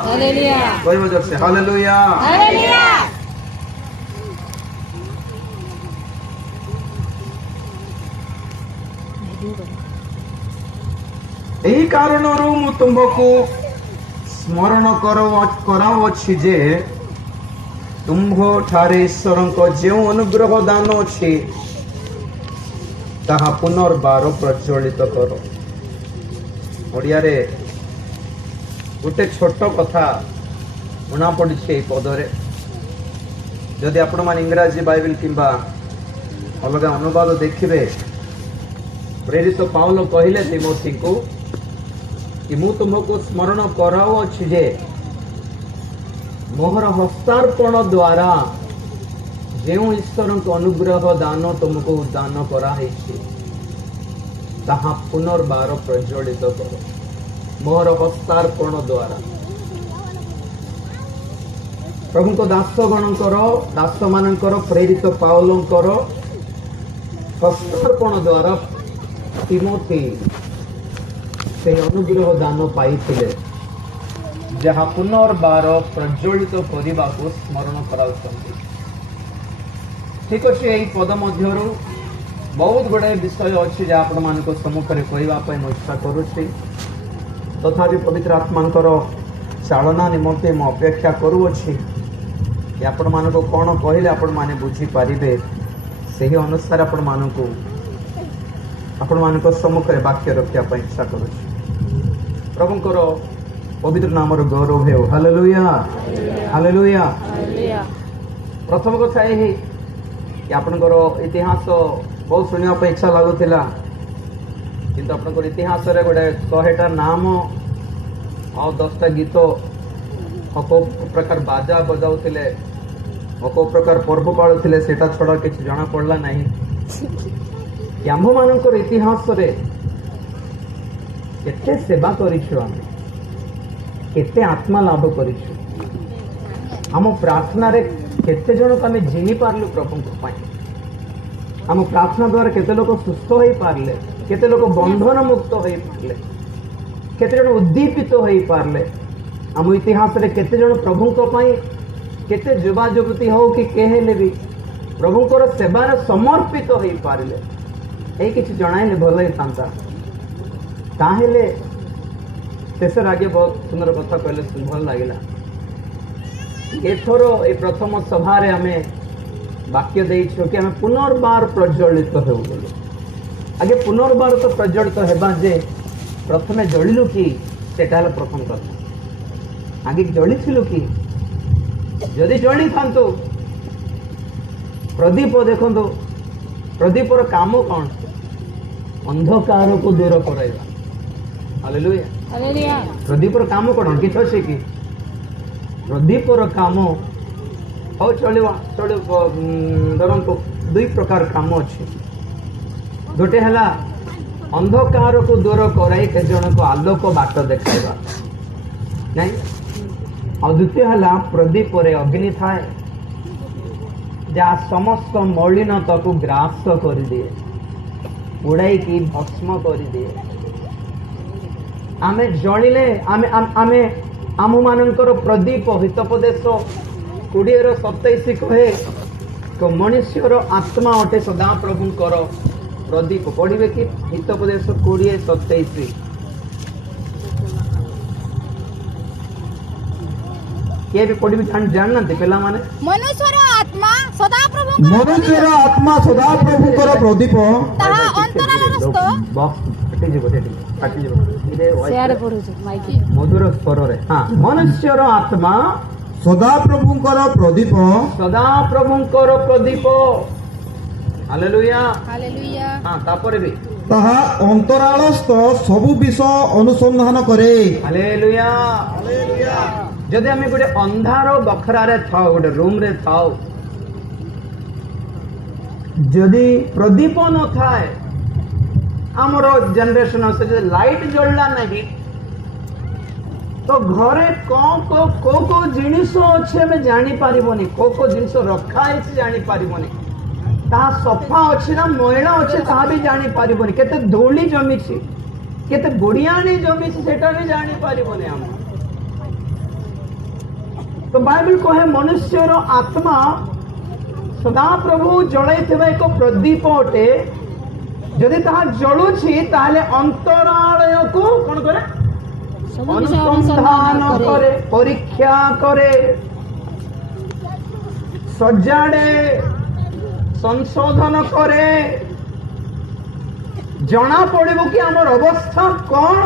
Hallelujah कहबो जोर से हालेलुया। हालेलुया। एही कारणरू मु तुमको स्मरण कराउछि जे तुम्भो ठारे ईश्वरको जो अनुग्रह दान अछि ताहा पुनर्बार प्रज्वलित करो। ओडिया रे गोटे छोट कथा मना पड़ी पदरे जदि आपण मान इंग्राजी बाइबल किंबा अलग अनुवाद देखिबे प्रेरित पाउल कहले तिमोथी को कि मु तुमको स्मरण कराउछि जे मोहर हस्तार्पण द्वारा जो ईश्वर को अनुग्रह दान तुमको दान कराई ताहा पुनर्बार प्रज्वलित करो। मोहर हस्तार्पण द्वारा प्रभु को दास मानकर प्रेरित पाउलंकर हस्तार्पण द्वारा तिमोथी से अनुग्रह दान पाइथिले जहाँ पुनर्बार प्रज्वलित करने को स्मरण कराउछन्ति। ठीक अच्छे यही पद मध्यरु बहुत गुड़ाए विषय अच्छे जहाँ आपण मान सम्मुख में कहवाई इच्छा करुच्ची तथापि पवित्र आत्मांकर चालना निमंते मु अपेक्षा करुअछि आपण मान कौन कहले आपण माने बुझी पारिबे सही अनुसार आपण मान सम्मुख में वाक्य रखा इच्छा करुच्ची। प्रभुंकर पवित्र नाम गौरव हे। Hallelujah hallelujah. प्रथम कथा यही कि आपनकर इतिहास बहुत शुणा इच्छा लगुला किंतु आपनकर इतिहास रे गोटे 100टा नाम और 10टा गीत को प्रकार बाजा बजाउथिले को प्रकार पर्व पालुथिले सेटा छड़ा किछ जଣା पड़ला नहीं कि आम्भ मानकर इतिहास रे केते सेवा करिछु आमे केते आत्मा लाभ करिछु आम प्रार्थना रे केते जन को आमे जिनी पारलु प्रभु को पाई आम प्रार्थना द्वारा केते लोक सुस्थ होई पारले केते लोक बंधन मुक्त होई पारले केते जन उद्दीपित होई पारले आम इतिहास रे केते जन प्रभु को पाई केते युवा युवती हो कि केहेले भी प्रभु को सेवा रे समर्पित होई पारले ए किछ जणाइले भल ही थांता ताहेले शेष आगे बहुत सुंदर कथा कहले भल लगिला। एथर ए प्रथम सभा आम वाक्य देइछो कि आम पुनर्बार प्रज्वलित हो बोली आगे पुनर्बार तो प्रज्वलित हेबा जे प्रथमे जलिलु कि सेटा प्रथम कथा आगे जलिथिलु कि जदि जली थांतो प्रदीप देखंतो प्रदीपर काम कौन अंधकार को दूर कराइबा। Hallelujah hallelujah. प्रदीपर काम कौन किछ अछि कि प्रदीपर काम और चलिवा धरंतु दुई प्रकार काम अच्छे गोटे है अंधकार को दूर कराई के जन को आलोक बाट देखाइबा नहीं और द्वितीय है प्रदीप रे अग्नि थाए जहाँ समस्त मलिनता को ग्रास कर दिए उड़ाई की भस्म कर दिए आमे जलिले आमे आमे आम मानकर प्रदीप हितोपदेश 20:27 कहे तो मनुष्यर आत्मा अटे सदा प्रभुंकर प्रदीप पढ़े कि हितोपदेश 20:27 किए भी पढ़ी जानना पिला माने मनुष्यर आत्मा सदा प्रभुंकर प्रदीप ताहा अंतरालरस्थ मधुर स्वर रे हां मनुष्यर आत्मा सदा प्रभुंकर प्रदीप हालेलुया हालेलुया। हां तापर भी ताहा अंतरालस्थ सबु विषय अनुसंधान करे। Hallelujah hallelujah. जदि आम गोटे अंधार बखरा रे थाओ गोटे रूम रे थाओ जदि प्रदीप न थाए आमर जनरेशन से लाइट जलला नहीं तो घरे को जिनिस अच्छे हमें जानी पारिबोनी को जिनिस रखा है जानी पारिबोनी ता सफा अच्छे ना मैला अच्छे ता भी जानी पारिबोनी केते धूली जमी केते बुढ़ियाणी जमी सेटा भी जानी पारिबोनी हम तो बाइबल कहे मनुष्यर आत्मा सदा प्रभु जलैथिबा एक प्रदीप अटे जदि ताहा जलुछि ताहले अंतरालय को कोन करे अनुसंधान करे परीक्षा करे सजाड़े संशोधन करे जना पड़िबो कि हमर अवस्था कौन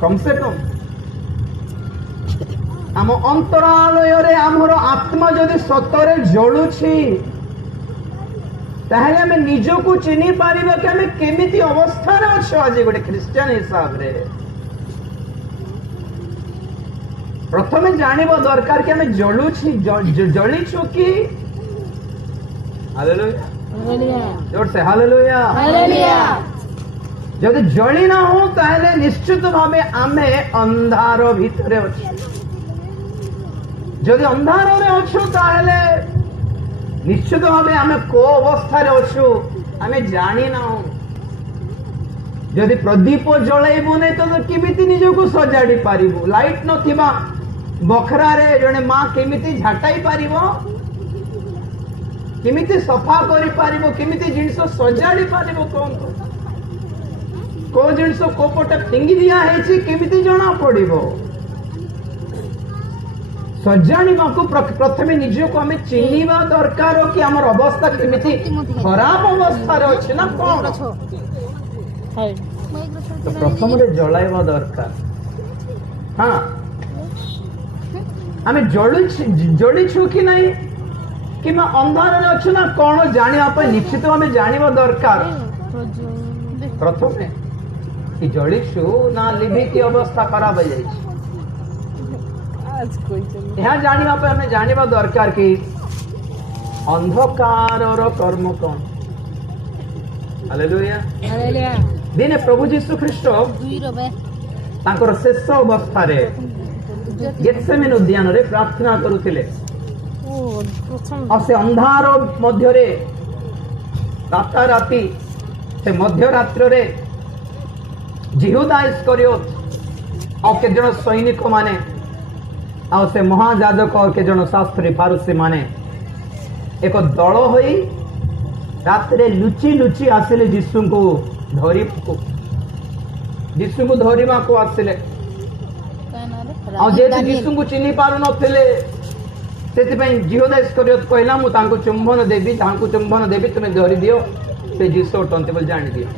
कम से कम आम अंतरालय रे आमर आत्मा जदि सतरे जलुछि ताहले हमें निजको चिन्हि पारिबा कि हमें केमिति अवस्था रे अछो आज गोटे क्रिश्चियन हिसाब रे प्रथमे जानिबा दरकार कि हमें जलुछि जलिछु कि हालेलुया जोर से हालेलुया जदि जली ना हो ताहले निश्चित भावे आमे अंधार भितरे अछि जदि अंधार रे अछु ताहले निश्चित भावे आमे को अवस्था रे अछु आमे जानि ना हो जदि प्रदीप जळैबो नै तो केमिति निजको सजाडी पारिबो लाइट नथिबा बखरा रे जने मां केमिति झाटाई पारिबो केमिति सफा करि पारिबो केमिति जिंस सजाडी पारिबो को जिंस को पटे फिंगी दिया हेछि केमिति जणा पड़िबो सजाणीबा को प्रथमे निजको हमें चिन्हिबा दरकार कि हमर अवस्था केमिति खराब अवस्था रे अछि ना कोन तो प्रथम रे जळाइबा दरकार हां हमें जळिछु कि नहीं कि मैं अंधार रे अछि ना कोन जानिबा पे निश्चित हमें जानिबा दरकार प्रथमे कि जळिछु ना लिबि की अवस्था खराब हो जाई यहाँ जानिबा पे हमें जानिबा दरकार कि अंधकार कर्म कौन हालेलुया दिने प्रभु यीशु ख्रीष्ट तांकर शेष अवस्था रे गेत्सेमेन उद्यान रे प्रार्थना करुथिले से अंधार मध्य रे राता राती से मध्य रात्र रे जिहुदा इस्करियोत और के जन सैनिक माने आ से महाजाजक और के जन शास्त्री फारूसी माने एक दल होई रात रे लुची लुची आसिले यीशु को धरिबा को आसिले आ जे यीशु को चिन्हि पारु नथिले सेति पई जिहुदा इस्करियोत कहला मु तांको चुंबन देबी तुमे धरि दियो से यीशु टंते बोल जानि दियो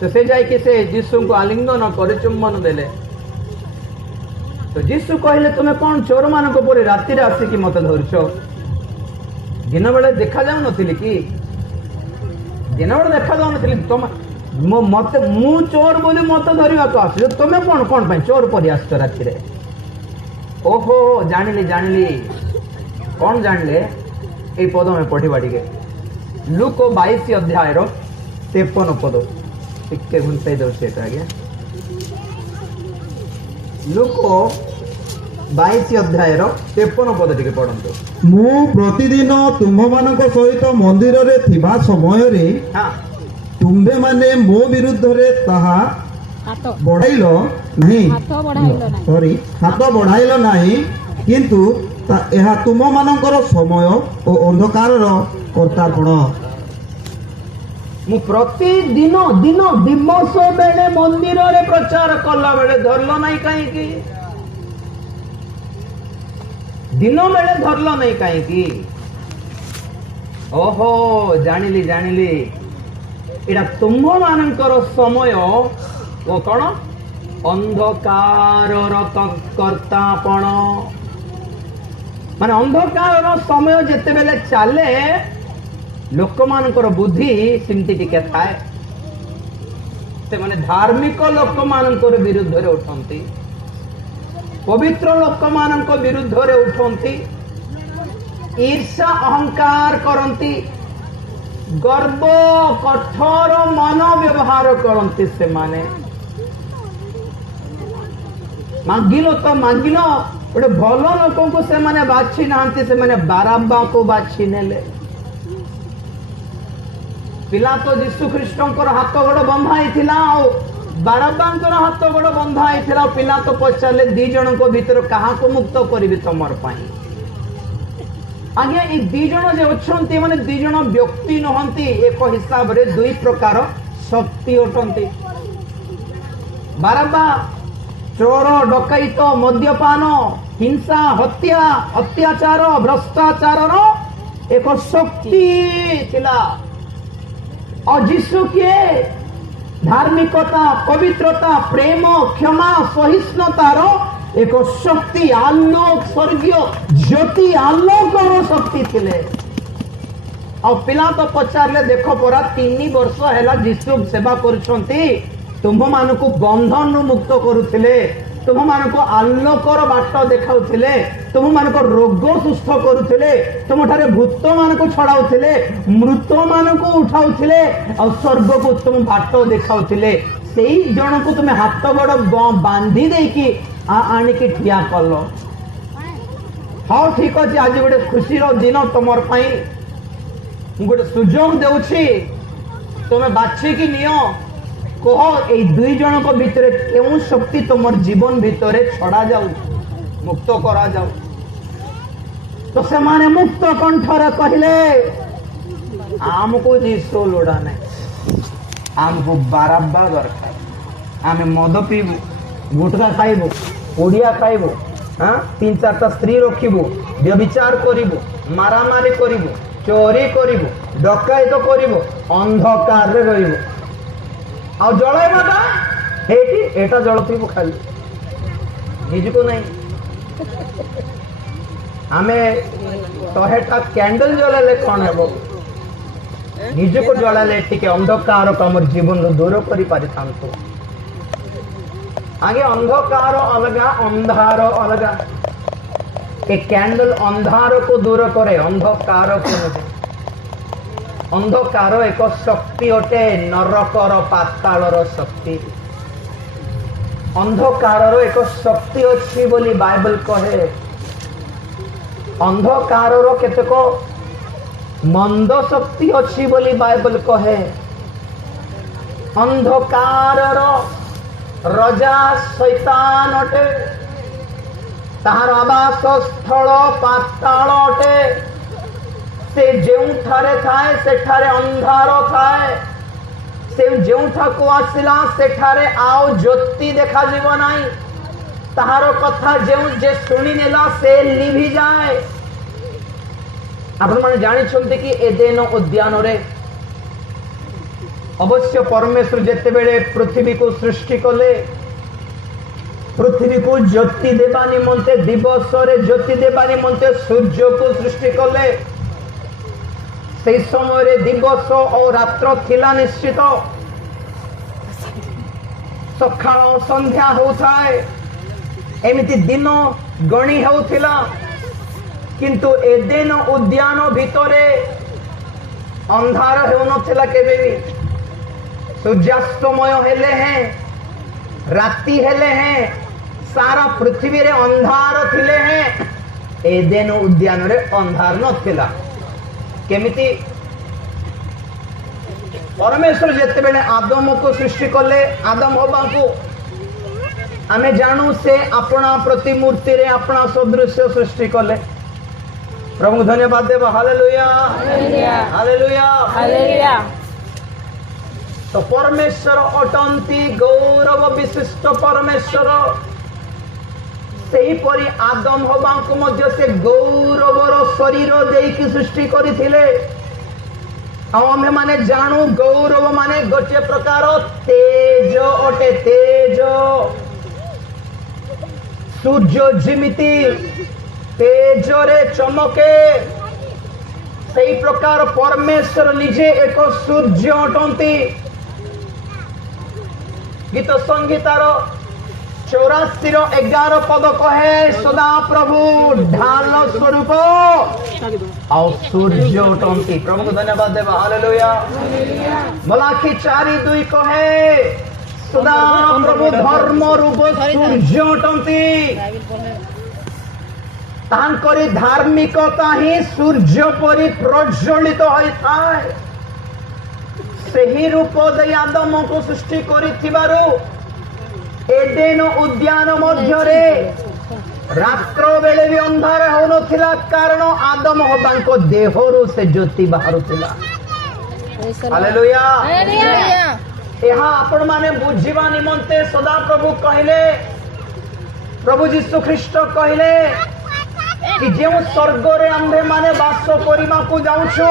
तो से जाय कि से यीशु को आलिंगन करे चुंबन देले तो यीशु कहले तुमे कौन चोर मान को परे राति रे आसी कि मते धरछ दिन बेले देखा जाउ नथिली कि दिन बेले देखा जाउ नथिली तुम मते मु चोर बोली मते धरिबा को आसी तुमे कौन पई चोर परी आछ राति रे ओहो जानिली कौन जानले ए पद में पढ़िबा टिके लूक 22 अध्याय रो 53 पद टिके घुंसाई दो से आगे लूक 22 अध्याय रो 53 पद टिके पढंतु मु प्रतिदिन तुमମାନଙ୍କ सहित मंदिर रे थिबा समय रे हां तुंबे माने मो विरुद्ध रे ताहा बढ़ाइलो नहीं सॉरी हाथ बढ़ाइलो नहीं किंतु यह तुमମାନଙ୍କର समय ओ अंधकार रो कर्तापण मु प्रतिदिन दिन दिवस बेले मंदिर रे प्रचार कला बेले धरलो नहीं कहीं की दिन बेले धरलो नहीं कहीं की ओहो जानिली एटा तुम मानकर समय वो कौन अंधकार कर्तापण माने अंधकार समय जेते बेले चले लोक मानकर बुद्धि सिमती टिके थाए से माने धार्मिक लोक मानकर विरुद्ध रे उठंती पवित्र लोक मानक विरुद्ध रे उठंती ईर्षा अहंकार करंती गर्व कठोर मन व्यवहार करंती से माने मागिलो तो मागिलो गोटे भल लोक को से माने बाछि नांती से माने बाराबा को बाछि नेले पिला तो यीशु ख्रीष्टंकर हाथ गोड़ बंधा हिथिला बारब्बांकर हाथ गोड़ बंधा होता पिला तो पचारे दी जन भीतर क्या मुक्त करी तुम आज्ञा ये दी जन जो अच्छा माने दी जन व्यक्ति नुहति एक हिसाब रे दुई प्रकार शक्ति अटंती बारब्बा चोर डकैत मद्यपान हिंसा हत्या अत्याचार भ्रष्टाचार एक शक्ति थिला और यीशु किए धार्मिकता पवित्रता प्रेम क्षमा सहिष्णुतार एक शक्ति आलोक स्वर्गीय ज्योति आलोकर शक्ति थिले और पिला तो पचारे देख परा 3 वर्ष है यीशु सेवा करुछंती तुम मान को बंधन मुक्त करुले तुम मान को आलोकर बाट देखाउथिले तुम मान को रोग सुस्थ करुले तुम ठारे भूत मान को छड़ाउथिले मृत मान को उठाउथिले और स्वर्ग को तुम बाट देखाउथिले सेई जन को तुम हाथ गोड़ बांधी देकी आनिकी ठिया कल हाँ ठीक अच्छे आज गोटे खुशी दिन तुम गोटे सुजोग देउछि तुम बाछिकी नियो कह ए दुई जन भितर क्यों शक्ति तुम जीवन भितर छड़ा जाऊ मुक्त करा जाऊ तो से माने मुक्त कंठर कहले आमको जीसो लोड़ा नहीं आमको बारब्बा दरकार आम मद पीबू गुटखा खाइबू ओडिया खाइबू हाँ 3-4टा स्त्री रखिबू व्यभिचार करिबू मारामारी करिबू चोरी करिबू डकायत करिबू अंधकार रे रहिबू आ जलाइबाटा हेटी एटा जलथिबू खाली निजको नहीं आमे 100टा कैंडल जलाले कौन हेबो निजको जलाले टिके अंधकार को हमर जीवन रो दूर करि पारि थांतो आगे अंधकार अलग अंधार अलग एक कैंडल अंधार को दूर करे अंधकार को नहीं अंधकार एक शक्ति अटे नरकर पातालर शक्ति अंधकार एक शक्ति अच्छी बोली बाइबल कहे अंधकार केतेक मंद शक्ति अच्छी बोली बाइबल कहे अंधकार रजा शैतान अटे ताहार आवास स्थल पाताल अटे से जेउठारे थाए सेठारे अंधार थाए से जेउठा को आसिला सेठारे आओ ज्योति देखा जीव नाही ताहार कथा जेउ जे सुनी नेला से लिभि जाए आपण माने जानि छंते कि एदेन उद्यान रे अवश्य परमेश्वर जेते बेले पृथ्वी को सृष्टि कले पृथ्वी को ज्योति देवा निमंते दिवस रे ज्योति देवा निमंते सूर्य को सृष्टि कले से समय रे दिवस और रात्र थिला निश्चित सकाळ संध्या होताए एमिति दिन गणी होथिला किंतु एदेन उद्यान भितरे अंधार हेउनथिला केबे भी सूर्यास्तमय हेले हैं राति हेले हैं सारा पृथ्वी रे अंधार थिले हैं एदेन उद्यान रे अंधार नथिला केमिति परमेश्वर जेते बेले आदम को सृष्टि कले आदम हवा को आमे जानू से अपना प्रतिमूर्ति रे अपना सदृश्य सृष्टि कले प्रभु धन्यवाद देव हालेलुया हालेलुया हालेलुया तो परमेश्वर अटंती गौरव विशिष्ट परमेश्वर सेहीपरि आदम हवा को मध्य से गौरवर शरीर देकी सृष्टि करथिले आमे माने जानू गौरव माने गोटे प्रकार तेज अटे तेज सूर्य जिमिति तेज रे चमके सही प्रकार परमेश्वर निजे एक सूर्य अटंती गीत संगीतार 84-11 पद कहे सदा प्रभु ढाल स्वरूप और सूर्य अटंती प्रभु को धन्यवाद देव हालेलुया मलाखी 4:2 कहे सदा प्रभु धर्म रूप सूर्य अटंती तांकरी धार्मिकता ही सूर्य परि प्रज्वलित होता है ସେହି ରୂପ ଦେଇ ଆଦମକୁ ସୃଷ୍ଟି କରିଥିବାରୁ ଏଡେନ ଉଦ୍ୟାନ ମଧ୍ୟରେ ରାତ୍ର ବେଳେ ବି ଅନ୍ଧାର ହଉନଥିଲା, କାରଣ ଆଦମ ହବାଙ୍କ ଦେହରୁ ସେ ଜ୍ୟୋତି ବାହାରୁଥିଲା। ହାଲେଲୁୟା। ଏହା ଆପଣ ମାନେ ବୁଝିବା ନିମନ୍ତେ ସଦାପ୍ରଭୁ କହିଲେ, ପ୍ରଭୁ ଯୀଶୁ ଖ୍ରୀଷ୍ଟ କହିଲେ କି ଯେଉଁ ସ୍ୱର୍ଗରେ ଆମ୍ଭେ ମାନେ ବାସ କରିବାକୁ ଯାଉଛୁ,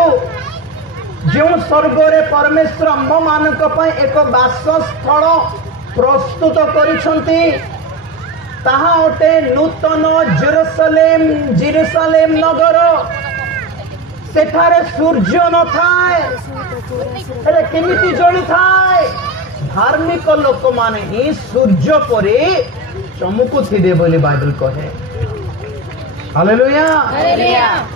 ଯେଉଁ ସ୍ୱର୍ଗରେ ପରମେଶ୍ୱର ଆମ୍ଭ ମାନଙ୍କ ପାଇଁ ଏକ ବାସସ୍ଥଳ ପ୍ରସ୍ତୁତ କରିଛନ୍ତି, ତାହା ଅଟେ ନୂତନ ଜେରୁସାଲେମ ନଗର। ସେଠାରେ ସୂର୍ଯ୍ୟ ନଥାଏ, ହେଲେ କେମିତି ଜଳିଥାଏ? ଧାର୍ମିକ ଲୋକମାନେ ହିଁ ସୂର୍ଯ୍ୟ ପରି ଚମକୁଥିବେ ବୋଲି ବାଇବେଲ କହେ। ହାଲେଲୁୟା।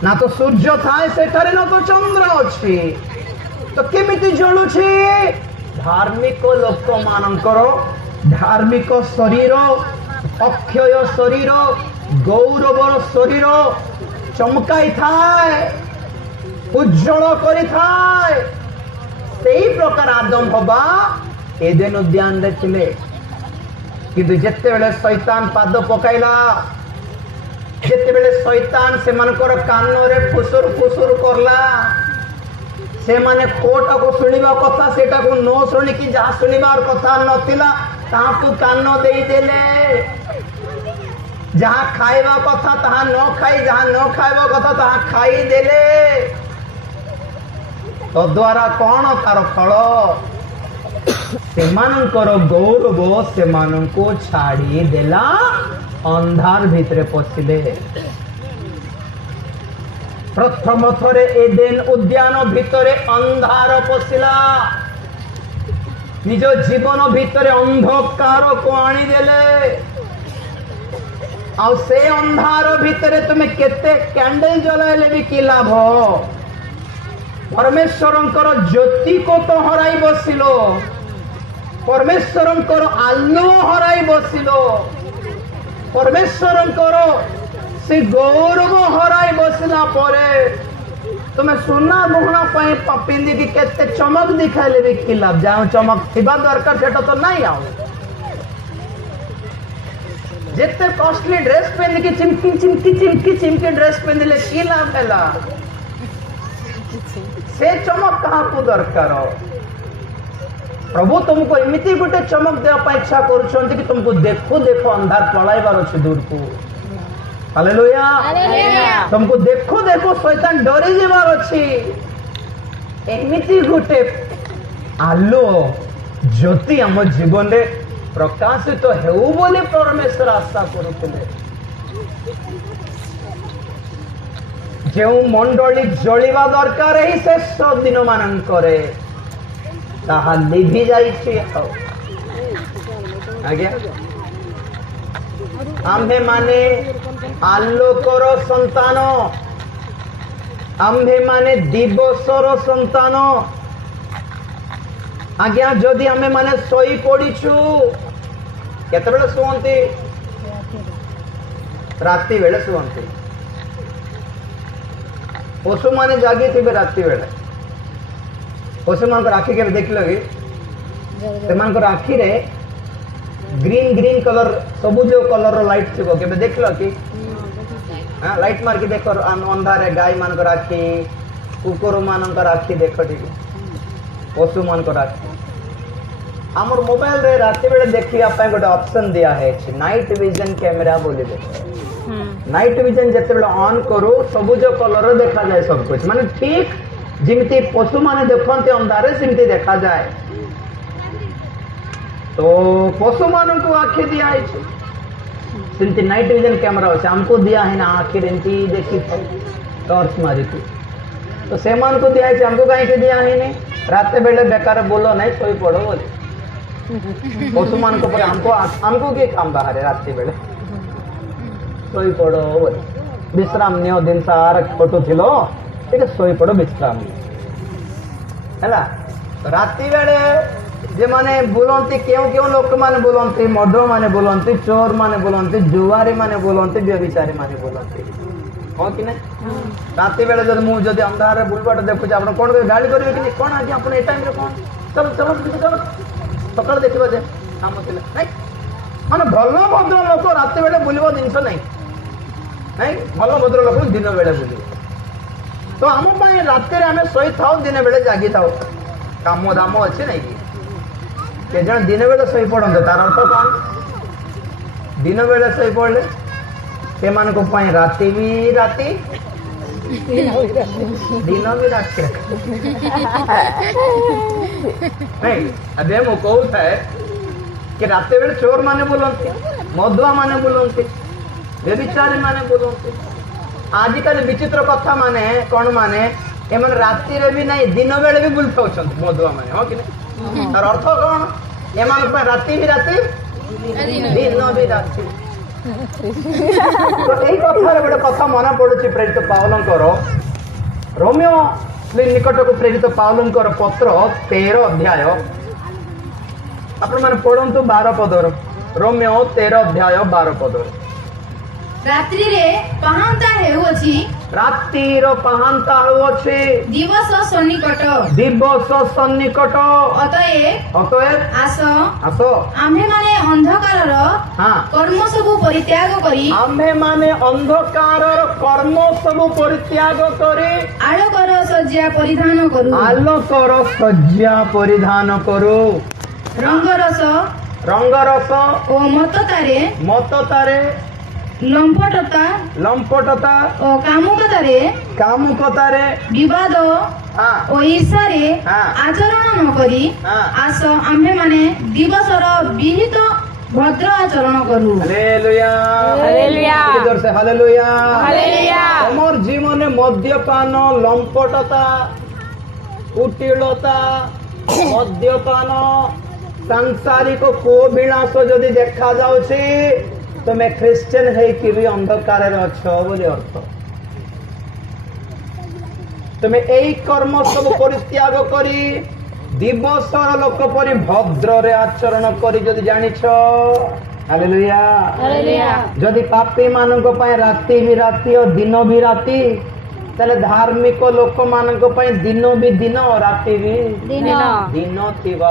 ନା ତ ସୂର୍ଯ୍ୟ ଥାଏ ସେଠାରେ, ନା ତ ଚନ୍ଦ୍ର ଅଛି, ତ କେମିତି ଜଳୁଛି? ଧାର୍ମିକ ଲୋକମାନଙ୍କର ଧାର୍ମିକ ଶରୀର, ଅକ୍ଷୟ ଶରୀର, ଗୌରବର ଶରୀର ଚମକାଇଥାଏ, ଉଜ୍ଜଳ କରିଥାଏ। ସେଇ ପ୍ରକାର ଆଦମ ହବା ଏଦେନ ଉଦ୍ୟାନରେ ଥିଲେ। କିନ୍ତୁ ଯେତେବେଳେ ଶୈତାନ ପାଦ ପକାଇଲା, ଯେତେବେଳେ ଶୈତାନ ସେମାନଙ୍କର କାନରେ ଫୁସୁର ଫୁସୁର କରଲା, ସେମାନେ କୋଟାକୁ ଶୁଣିବା କଥା ସେଟାକୁ ନ ଶୁଣିକି ଯାହା ଶୁଣିବାର କଥା ନଥିଲା ତାହାକୁ କାନ ଦେଇଦେଲେ। ଯାହା ଖାଇବା କଥା ତାହା ନ ଖାଇ, ଯାହା ନ ଖାଇବା କଥା ତାହା ଖାଇଦେଲେ। ତଦ୍ୱାରା କଣ ତାର ଫଳ? ସେମାନଙ୍କର ଗୌରବ ସେମାନଙ୍କୁ ଛାଡ଼ି ଦେଲା, ଅନ୍ଧାର ଭିତରେ ପଶିଲେ। ପ୍ରଥମ ଥରେ ଏଡେନ ଉଦ୍ୟାନ ଭିତରେ ଅନ୍ଧାର ପଶିଲା, ନିଜ ଜୀବନ ଭିତରେ ଅନ୍ଧକାରକୁ ଆଣିଦେଲେ। ଆଉ ସେ ଅନ୍ଧାର ଭିତରେ ତୁମେ କେତେ କ୍ୟାଣ୍ଡେଲ ଜଳାଇଲେ ବି କି ଲାଭ? ପରମେଶ୍ୱରଙ୍କର ଜ୍ୟୋତିକୁ ତ ହରାଇ ବସିଲ, ପରମେଶ୍ୱରଙ୍କର ଆଲୁଅ ହରାଇ ବସିଲ, ପରମେଶ୍ୱରଙ୍କର ସେ ଗୌରବ ହରାଇ ବସିଲା ପରେ ତୁମେ ସୁନା ଗହଣା ପାଇଁ ପିନ୍ଧିକି କେତେ ଚମକ ଦେଖାଇଲେ ବି କି ଲାଭ? ଯାହା ଚମକ ଥିବା ଦରକାର ସେଟା ତ ନାହିଁ। ଆଉ ଯେତେ କଷ୍ଟଲି ଡ୍ରେସ ପିନ୍ଧିକି ଚିମକି ଚିମକି ଚିମକି ଚିମକି ଡ୍ରେସ ପିନ୍ଧିଲେ କି ଲାଭ ହେଲା? ସେ ଚମକ କାହାକୁ ଦରକାର? ପ୍ରଭୁ ତୁମକୁ ଏମିତି ଗୋଟେ ଚମକ ଦେବା ପାଇଁ ଇଚ୍ଛା କରୁଛନ୍ତି କି ତୁମକୁ ଦେଖୁ ଦେଖୁ ଅନ୍ଧାର ପଳାଇବାର ଅଛି ଦୂରକୁ। ହାଲେଲୁୟା। ତୁମକୁ ଦେଖୁ ଦେଖୁ ଶୈତାନ ଡରି ଯିବାର ଅଛି। ଏମିତି ଗୋଟେ ଆଲୋ ଜ୍ୟୋତି ଆମ ଜୀବନରେ ପ୍ରକାଶିତ ହେଉ ବୋଲି ପରମେଶ୍ୱର ଆଶା କରୁଥିଲେ। ଯେଉଁ ମଣ୍ଡଳୀ ଜଳିବା ଦରକାର ଏହି ଶେଷ ଦିନ ମାନଙ୍କରେ, ତାହା ଲିଭି ଯାଇଛି। ଆଜ୍ଞା, ଆମ୍ଭେ ମାନେ ଆଲୋକର ସନ୍ତାନ, ଆମ୍ଭେ ମାନେ ଦିବସର ସନ୍ତାନ। ଆଜ୍ଞା, ଯଦି ଆମେ ମାନେ ଶୋଇ ପଡ଼ିଛୁ, କେତେବେଳେ ଶୁଅନ୍ତି? ରାତି ବେଳେ ଶୁଅନ୍ତି। ପଶୁମାନେ ଜାଗିଥିବେ ରାତି ବେଳେ। ପଶୁମାନଙ୍କର ଆଖି କେବେ ଦେଖିଲ କି? ସେମାନଙ୍କର ଆଖିରେ ଗ୍ରୀନ୍ ଗ୍ରୀନ୍ କଲର, ସବୁଜ କଲର ଲାଇଟ୍ ଥିବ, କେବେ ଦେଖିଲ କି? ଲାଇଟ୍ ମାରିକି ଦେଖ ଅନ୍ଧାରେ। ଗାଈ ମାନଙ୍କର ଆଖି, କୁକୁର ମାନଙ୍କର ଆଖି ଦେଖ ଟିକେ, ପଶୁ ମାନଙ୍କର ଆଖି। ଆମର ମୋବାଇଲରେ ରାତି ବେଳେ ଦେଖିବା ପାଇଁ ଗୋଟେ ଅପସନ ଦିଆ ହେଇଛି, ନାଇଟ୍ ଭିଜନ କ୍ୟାମେରା ବୋଲି। ନାଇଟ୍ ଭିଜନ ଯେତେବେଳେ ଅନ୍ କରୁ ସବୁଜ କଲର ଦେଖାଯାଏ ସବୁ କିଛି, ମାନେ ଠିକ ଯେମିତି ପଶୁମାନେ ଦେଖନ୍ତି ଅନ୍ଧାରେ ସେମିତି ଦେଖାଯାଏ। ତ ପଶୁମାନଙ୍କୁ ଆଖି ଦିଆହେଇଛି, ସେମିତି ନାଇଟ୍ ଭିଜନ କ୍ୟାମେରା ଅଛି। ଆମକୁ ଦିଆ ହେଇନା ଆଖିରେ ଏମିତି ଦେଖିଥାଉ ଟର୍ଚ୍ଚ ମାରିକି। ତ ସେମାନଙ୍କୁ ଦିଆହେଇଛି, ଆମକୁ କାହିଁକି ଦିଆ ହେଇନି? ରାତି ବେଳେ ବେକାର ବୋଲ ନାହିଁ, ଶୋଇପଡ଼ ବୋଲି। ପଶୁମାନଙ୍କ ପରେ ଆମକୁ କିଏ କାମ ବାହାରେ? ରାତି ବେଳେ ଶୋଇପଡ଼ ବୋଲି। ବିଶ୍ରାମ ନିଅ, ଦିନ ସାରା ଖଟୁଥିଲ, ଟିକେ ଶୋଇପଡ଼, ବିଶ୍ରାମ ନିଅ ହେଲା। ରାତି ବେଳେ ଯେମାନେ ବୁଲନ୍ତି, କେଉଁ କେଉଁ ଲୋକମାନେ ବୁଲନ୍ତି? ମଦ ମାନେ ବୁଲନ୍ତି, ଚୋର ମାନେ ବୁଲନ୍ତି, ଜୁଆରୀ ମାନେ ବୁଲନ୍ତି, ବ୍ୟଭିଚାରୀ ମାନେ ବୁଲନ୍ତି, ହଁ କି ନାହିଁ? ରାତି ବେଳେ ଯଦି ମୁଁ ଯଦି ଅନ୍ଧାରରେ ବୁଲବାଟା ଦେଖୁଛି, ଆପଣ କଣ ଗାଳି କରିବେ କି? କଣ ଆଜି ଆପଣ ଏ ଟାଇମରେ କଣ चलो चलो चलो सकाल देखा जे काम थिला नहीं माने भल भद्र लोक राति बेले बुलिबो जिंस नहीं नहीं भल भद्र लोक दिन बेले बुलिबो तो आम राति आम शोई था दिन बेले जागी था काम दाम अच्छे नहीं कि जन दिन बेले शोई पड़ते तार अर्थ कौन दिन बेले शोई पड़े से राति भी राति दिन भी राति नहीं अबे मु कहूए कि राति बेले चोर माने बुलंती मधुआ माने बुलंती व्यभिचारी माने बुलंती आजिकल विचित्र कथा माने कौन माने एमन राति रे भी नहीं दिन बेले भी बुलता मधुआ माने हाँ कि नहीं तार अर्थ कौन एमान राति भी राति दिन भी राति तो यही कथार गोटे कथा मन पड़ुची प्रेरित पावलंकर रोमियो निकट को प्रेरित पावलंकर पत्र 13 अध्याय आपण माने पढ़ंतु 12 पदर रोमियो 13 अध्याय 12 पदर रात्रि रे पहांता हेउछि रातिर पहांता होछि दिवस सन्निकट अतएव आस आम्भे माने अंधकारर कर्म सबु परित्याग करी आम्भे माने अंधकारर कर्म सबु परित्याग करी आलोकर सज्जा परिधान करू रंगरस ओ मततारे लंपटता ओ कामुकतारे विवाद ओ ईर्ष्यारे आचरण न करी आस आम्भे माने दिवसर विहित भद्र आचरण करू हालेलुया हालेलुया जोर से हालेलुया हालेलुया हमर जीवन मद्यपान लंपटता कुटिलता मद्यपान सांसारिक कोविलास जदि देखा जाउछि तुम ख्रिस्टियन है कि भी अंधकार अच्छ बोली अर्थ तुम यही कर्म सब परित्याग करी दिवसर लोक परि भद्र रे आचरण करी जदि जानिछ हालेलुया हालेलुया जदि पापी मानक पय राति भी राति और दिन भी राति तले धार्मिक लोक मानक पय दिन भी दिन और राति भी दिन थिबा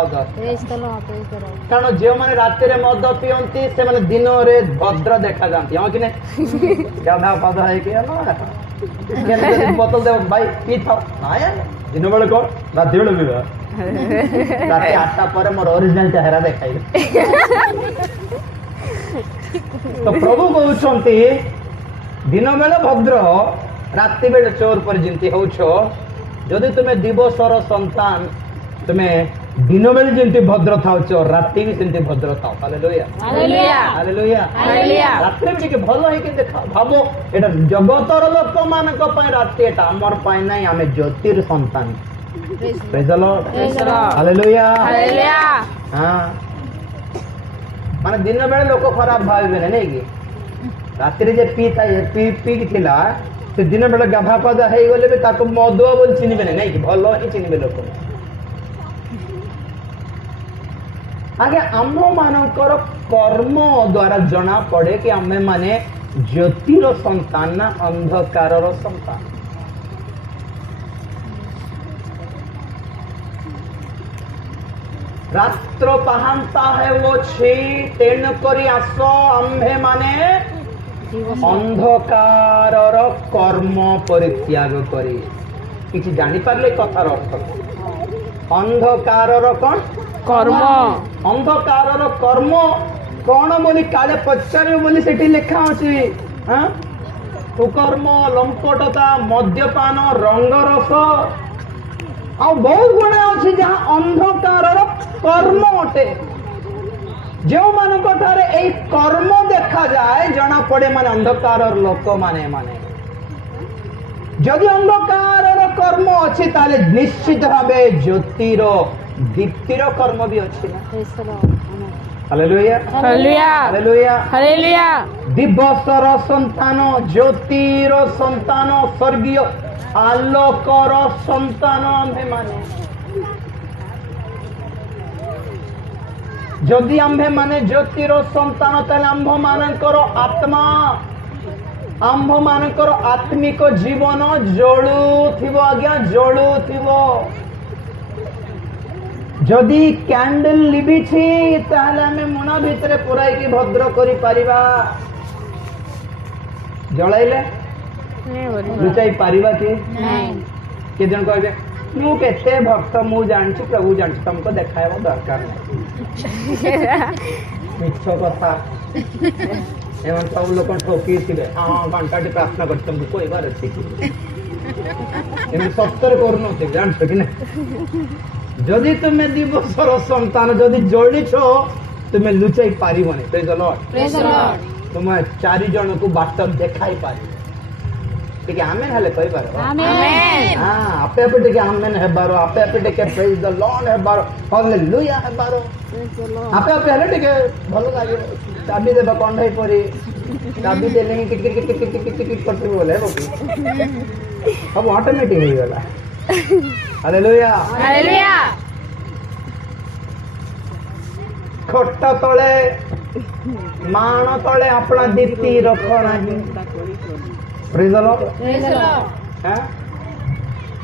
कारण जो मैंने राति रे मद पियंती से माने दिन रे भद्र देखा जाती हां कि नहीं गाधा पादा है कि ना बोतल दे भाई पी था ना यार दिन बेले को राति बेले पीबा राति 8टा पर मोर ओरिजिनल चेहरा देखाई तो प्रभु कहउछंती दिन बेले भद्र राति बेले चोर पर जिंती होछो जदि तुमे दिवसर संतान तुमे दिन बेले जिंती भद्र थाउछ राति भी सेंती भद्र थाउ हालेलुया हालेलुया हालेलुया हालेलुया रात्रि में के भलो है कि देखा भाबो एटा जगतर लोक मानक पय राति एटा हमर पय नै हमें ज्योतिर संतान praise the Lord hallelujah hallelujah हां माने दिन बेले लोक खराब भाबे नै कि रात्रि जे पी पी थिला से दिन बेले गाधा पादा है गले बे ताको मदुआ बोल चिनिबे नै कि भलो ही चिनिबे लोक आगे आम मानकर कर्म द्वारा जना पड़े कि आमे माने ज्योतिर संतान ना अंधकारर संतान रात्र पहांता है वो छी तेन करी आस आम्भे माने अंधकारर कर्म परित्याग करी किछि जानि पारले कथार अर्थ अंधकारर कोन कर्म अंधकारर कर्म कौन बोली काले पचारे बोली सेठी लिखा अछि हां कुकर्म लंपटता मद्यपान रंगरस आ बहुत गुण अछि जहां अंधकारर कर्म अटे जो मानक ठारे ए कर्म देखा जाए जना पड़े माने अंधकारर लोक माने माने जदि अंधकारर कर्म अछि ताले निश्चित भाबे ज्योतिर दीप्तिर कर्म भी अच्छी ना हालेलुया हालेलुया हालेलुया हालेलुया दिवसर संतान ज्योतिर संतान स्वर्गीय आलोकर संतान आम्भे माने जदि आम्भे माने ज्योतिर संतान ताले आम्भ मानकर आत्मा आम्भ मानकर आत्मिक जीवन जळु थिबो आज्ञा जळु थिबो जदि कैंडल लिभी ताहले आमे मुना भितर पुराई की भद्र करी परिबा जलाइले लुचाई पारिबा कि जन कहबे मु केते भक्त मु जानछि प्रभु जानछि तुमको देखायबा दरकार मिछ कथा एवं सब लोग ठोकी थिबे हां घंटाटी प्रार्थना कर तुमको कोई बार अछि कि एमन सत्तर करनो थे जानछ कि नहीं जदि तुमे दिवसर संतान जदि जळिछ तुमे लुचाई पारिबनी प्रेज द लॉर्ड तुम चारि जन को बाट देखाई पारि टिके आमेन हले कहि बारो आमेन हां आपे आपे टिके आमेन हे बारो आपे आपे टिके प्रेज द लॉर्ड हे बारो हालेलुया हे बारो आपे आपे हले टिके भलो लागे चाबी देबा कंढाई परी चाबी देले ही किट किट किट किट किट किट करते बोले बाबू अब ऑटोमेटिक हो गला हालेलुया हालेलुया खोटा तळे मान तले अपना दीप्ति रख नहीं प्रेज द लॉर्ड हैं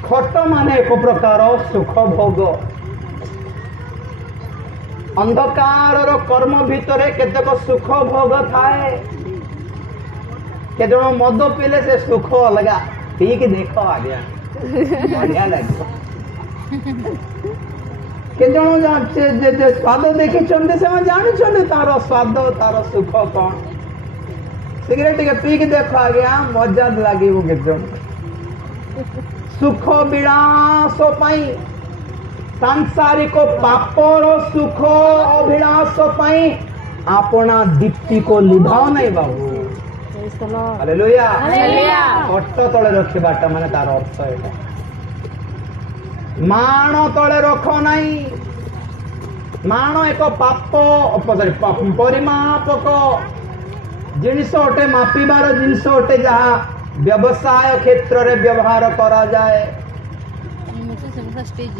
खोट माने एक प्रकार सुख भोग अंधकार रो कर्म भितरे केतेक सुख भोग थाए केजन मद पीले से सुख अलगा ठीक देख आज्ञा बढ़िया लगे केजन जे स्वाद देखी से जानी तार स्वाद तार सुख कौन सिगरेट के पी के देखो आज्ञा मजा लगे केजन सुख विलास पाई सांसारिक पापर सुख अभिलाष पाई अपना दीप्ति को लिभाओ नहीं बाबू हालेलुया कष्ट तले रखिबाटा माने तार अर्थ एटा मान तले रख नहीं मान एक पाप परिमापक जिनिस अटे मापिबार जिनिस अटे जहा व्यवसाय क्षेत्र रे व्यवहार करा जाए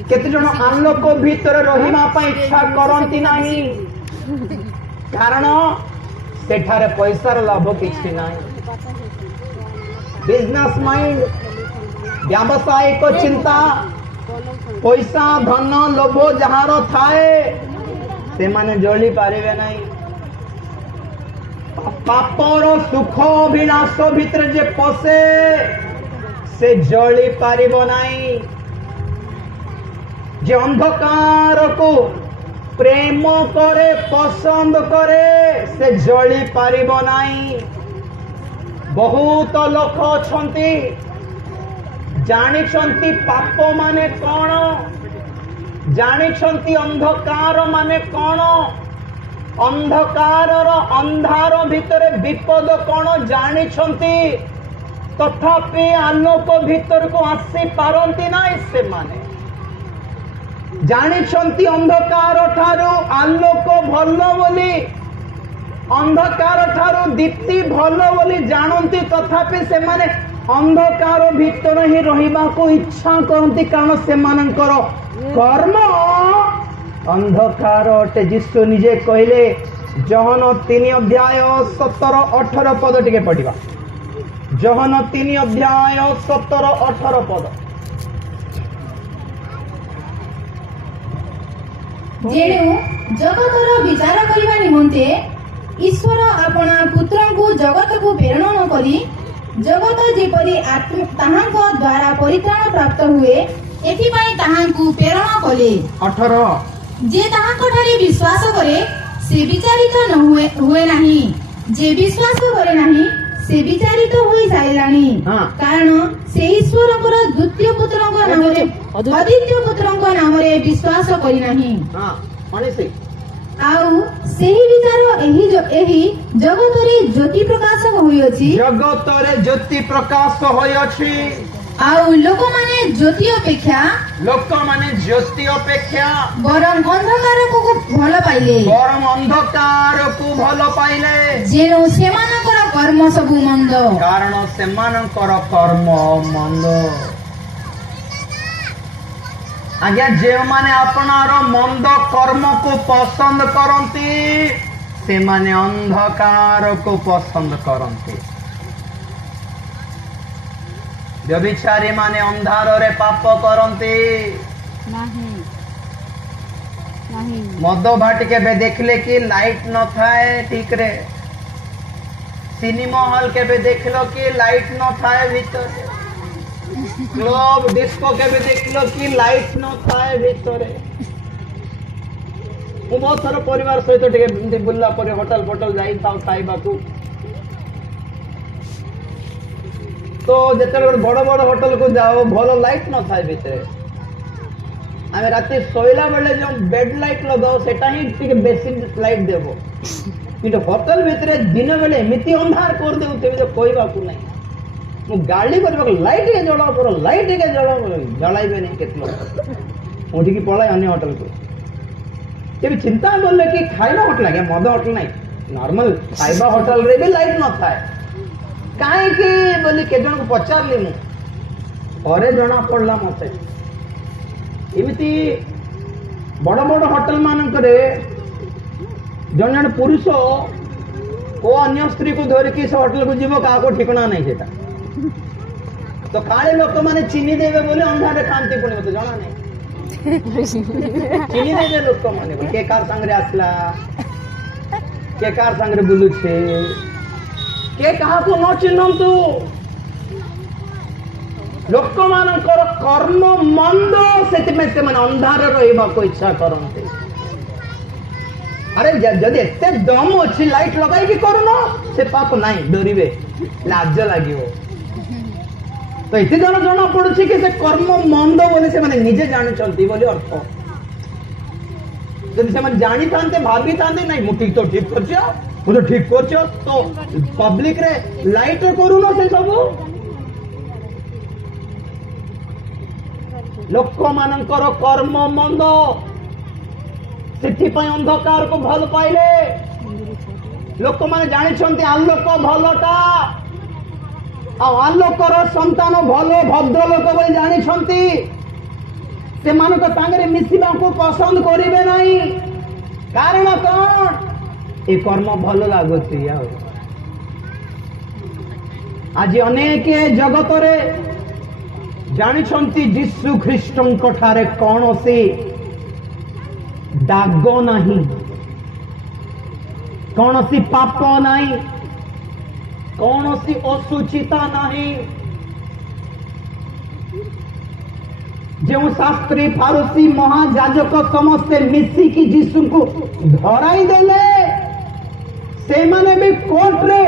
केते जन आलोक भीतर रहिमा पई इच्छा करंती नाही कारण सेठारे पैसार लाभ किछि नाही बिजनेस माइंड व्यावसायिक चिंता पैसा धन लोभ जहार थाए से माने जली पारिबे नाही पापर सुख अभिलाष भीतर जे पसे से जली पारिबो नाही जे अंधकार को प्रेम करे पसंद करे से जली पारिबो नाही बहुत लोक अछंती जानिछंती पाप माने कौन जानिछंती अंधकार माने कौन अंधकार अंधार भितर विपद कौन जानिछंती तथापि आलोक भीतर को आसी पारंती नाही से माने जानिछंती अंधकार ठारू आलोक भल बोली अंधकार ठारू दीप्ति भल बोली जानती तथापि से माने अंधकार भीतर ही रहिबा को इच्छा करती कारण से मानकर कर्म अंधकार अटे जिसु निजे कहले जहन 3 अध्याय 17-18 पद टिके पढ़िबा जहन 3 अध्याय 17-18 पद जेणु जगतर विचार करबा निमंते ईश्वर अपना पुत्र को जगत को प्रेरण न करी जगत जेपरी ताहांक द्वारा परित्राण प्राप्त हुए एथिपाई ताहांकु प्रेरण कले 18 जे ताहांक ठारे विश्वास करे से विचारित न हुए नाही जे विश्वास करे नाही से विचारित होई साइलानी कारण से ईश्वरकर द्वितीय पुत्रଙ୍କ नामरे अद्वितीय पुत्रଙ୍କ नामरे विश्वास करी नाही आउ सेही विचार एही जगतरे ज्योति प्रकाश होई अछि जगतरे ज्योति प्रकाश होई अछि आउ लोक माने ज्योति अपेक्षा बरम अंधकार को भल पाइले जेनो सेमानकर कर्म सबु मंद कारण सेमानकर कर्म मंद आज्ञा जे माने अपनार मंद कर्म को पसंद करती से माने अंधकार को पसंद करती व्यभिचारी माने अंधार रे पाप करती मद भाटी के देखले कि लाइट न थाए ठीक रे सिनेमा हॉल के देखलो कि लाइट न थाए भीतर क्लब डिस्को के देखलो कि लाइट न थाए भीतर ମୁଁ ବହୁତ ଥର ପରିବାର ସହିତ ଟିକେ ଏମିତି ବୁଲିଲା ପରେ ହୋଟେଲ ଫୋଟେଲ ଯାଇଥାଉ ଖାଇବାକୁ ତ ଯେତେବେଳେ ବଡ ବଡ ହୋଟେଲକୁ ଯାଉ ଭଲ ଲାଇଟ୍ ନଥାଏ ଭିତରେ ଆମେ ରାତି ଶୋଇଲା ବେଳେ ଯୋଉ ବେଡ୍ ଲାଇଟ୍ ଲଗାଉ ସେଟା ହିଁ ଟିକେ ବେଶୀ ଲାଇଟ୍ ଦେବ କିନ୍ତୁ ହୋଟେଲ ଭିତରେ ଦିନ ବେଳେ ଏମିତି ଅନ୍ଧାର କରିଦେଉଥିବେ ଯେ କହିବାକୁ ନାହିଁ ମୁଁ ଗାଳି କରିବାକୁ ଲାଇଟ୍ ଟିକେ ଜଳାଅ ପୁରା ଲାଇଟ୍ ଟିକେ ଜଳାଅ ଜଳାଇବେନି କେତେ ଲୋକ ମୁଁ ଟିକେ ପଳାଏ ଅନ୍ୟ ହୋଟେଲକୁ ये चिंता बोले कि खाइबा होटल है मद होटल नहीं नॉर्मल खाइबा होटल रे भी लाइट न थाए काहे कि बोली के जन को पचारली मु अरे जना पड़ला मते एमिति बड़ बड़ होटल मानक रे जन जन पुरुष को अन्य स्त्री को धर के से होटल को जीवो का को ठिकाना नहीं सेटा तो काले लोक माने चीनी देबे बोले अंधारे खांती पुणी मते जाना नहीं चिनी देबे लोक माने के कार संगरे आसला के कार संगरे बुलु छे के कहा को न चिन्हंतु लोक मानकर कर्म मंद सेति में से मन अंधार रहबा को इच्छा करंते अरे जदि एते दम अछि लाइट लगाई कि करनो से पाप नाही डरिबे लाज लागिवो तो इति जन जना पड़ुछि कि से कर्म मंद बोले से माने निजे जानचंती बोली अर्थ जदि से माने जानी थांते भाबी थांते नहीं मु ठीक तो ठीक करछो मु तो ठीक करछो तो पब्लिक रे लाइट करूनो से सब लोक मानकर कर्म मंद सेथि पय अंधकार को भल पाइले लोक माने जानिछंती आलोक भलटा आलोकर संतान भल भद्र लोक बोली जानिछंती से मानक तांगरे मिसिबा को पसंद करिवे नाही कारण कोन ए कर्म भल लागुछि आज अनेक जगत रे जानिछंती यीशु ख्रीष्टंक ठारे कोनोसी दाग नाही कोनोसी पाप नाही कौनसी असुचिता नहीं जो शास्त्री फारूसी महाजाजक समस्ते मिसिकी यीशु को धराई देले से माने भी कोर्ट रे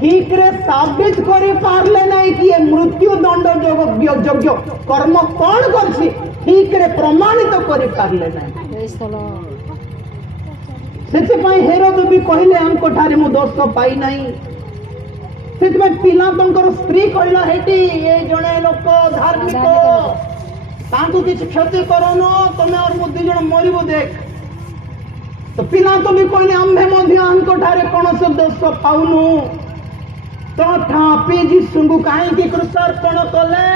ठीक रे साबित करि पारले नहीं कि ये मृत्यु दंड योग्य कर्म कौन करछि ठीक रे प्रमाणित करि पारले नहीं सेति पई हेरोद भी कहिले हमको ठारे मु दोष पाई नहीं सेति पिला तंकर स्त्री कहला हेटी ये जणे लोक धार्मिक तांको किछ क्षति करोनो तमे और मु दी जण मरिबो देख तो पिला तो भी कहले आम्भे मध्य हमको ठारे कोनोस दोष पाउनु तथापि यीशु को काहे कि क्रूसार्पण कले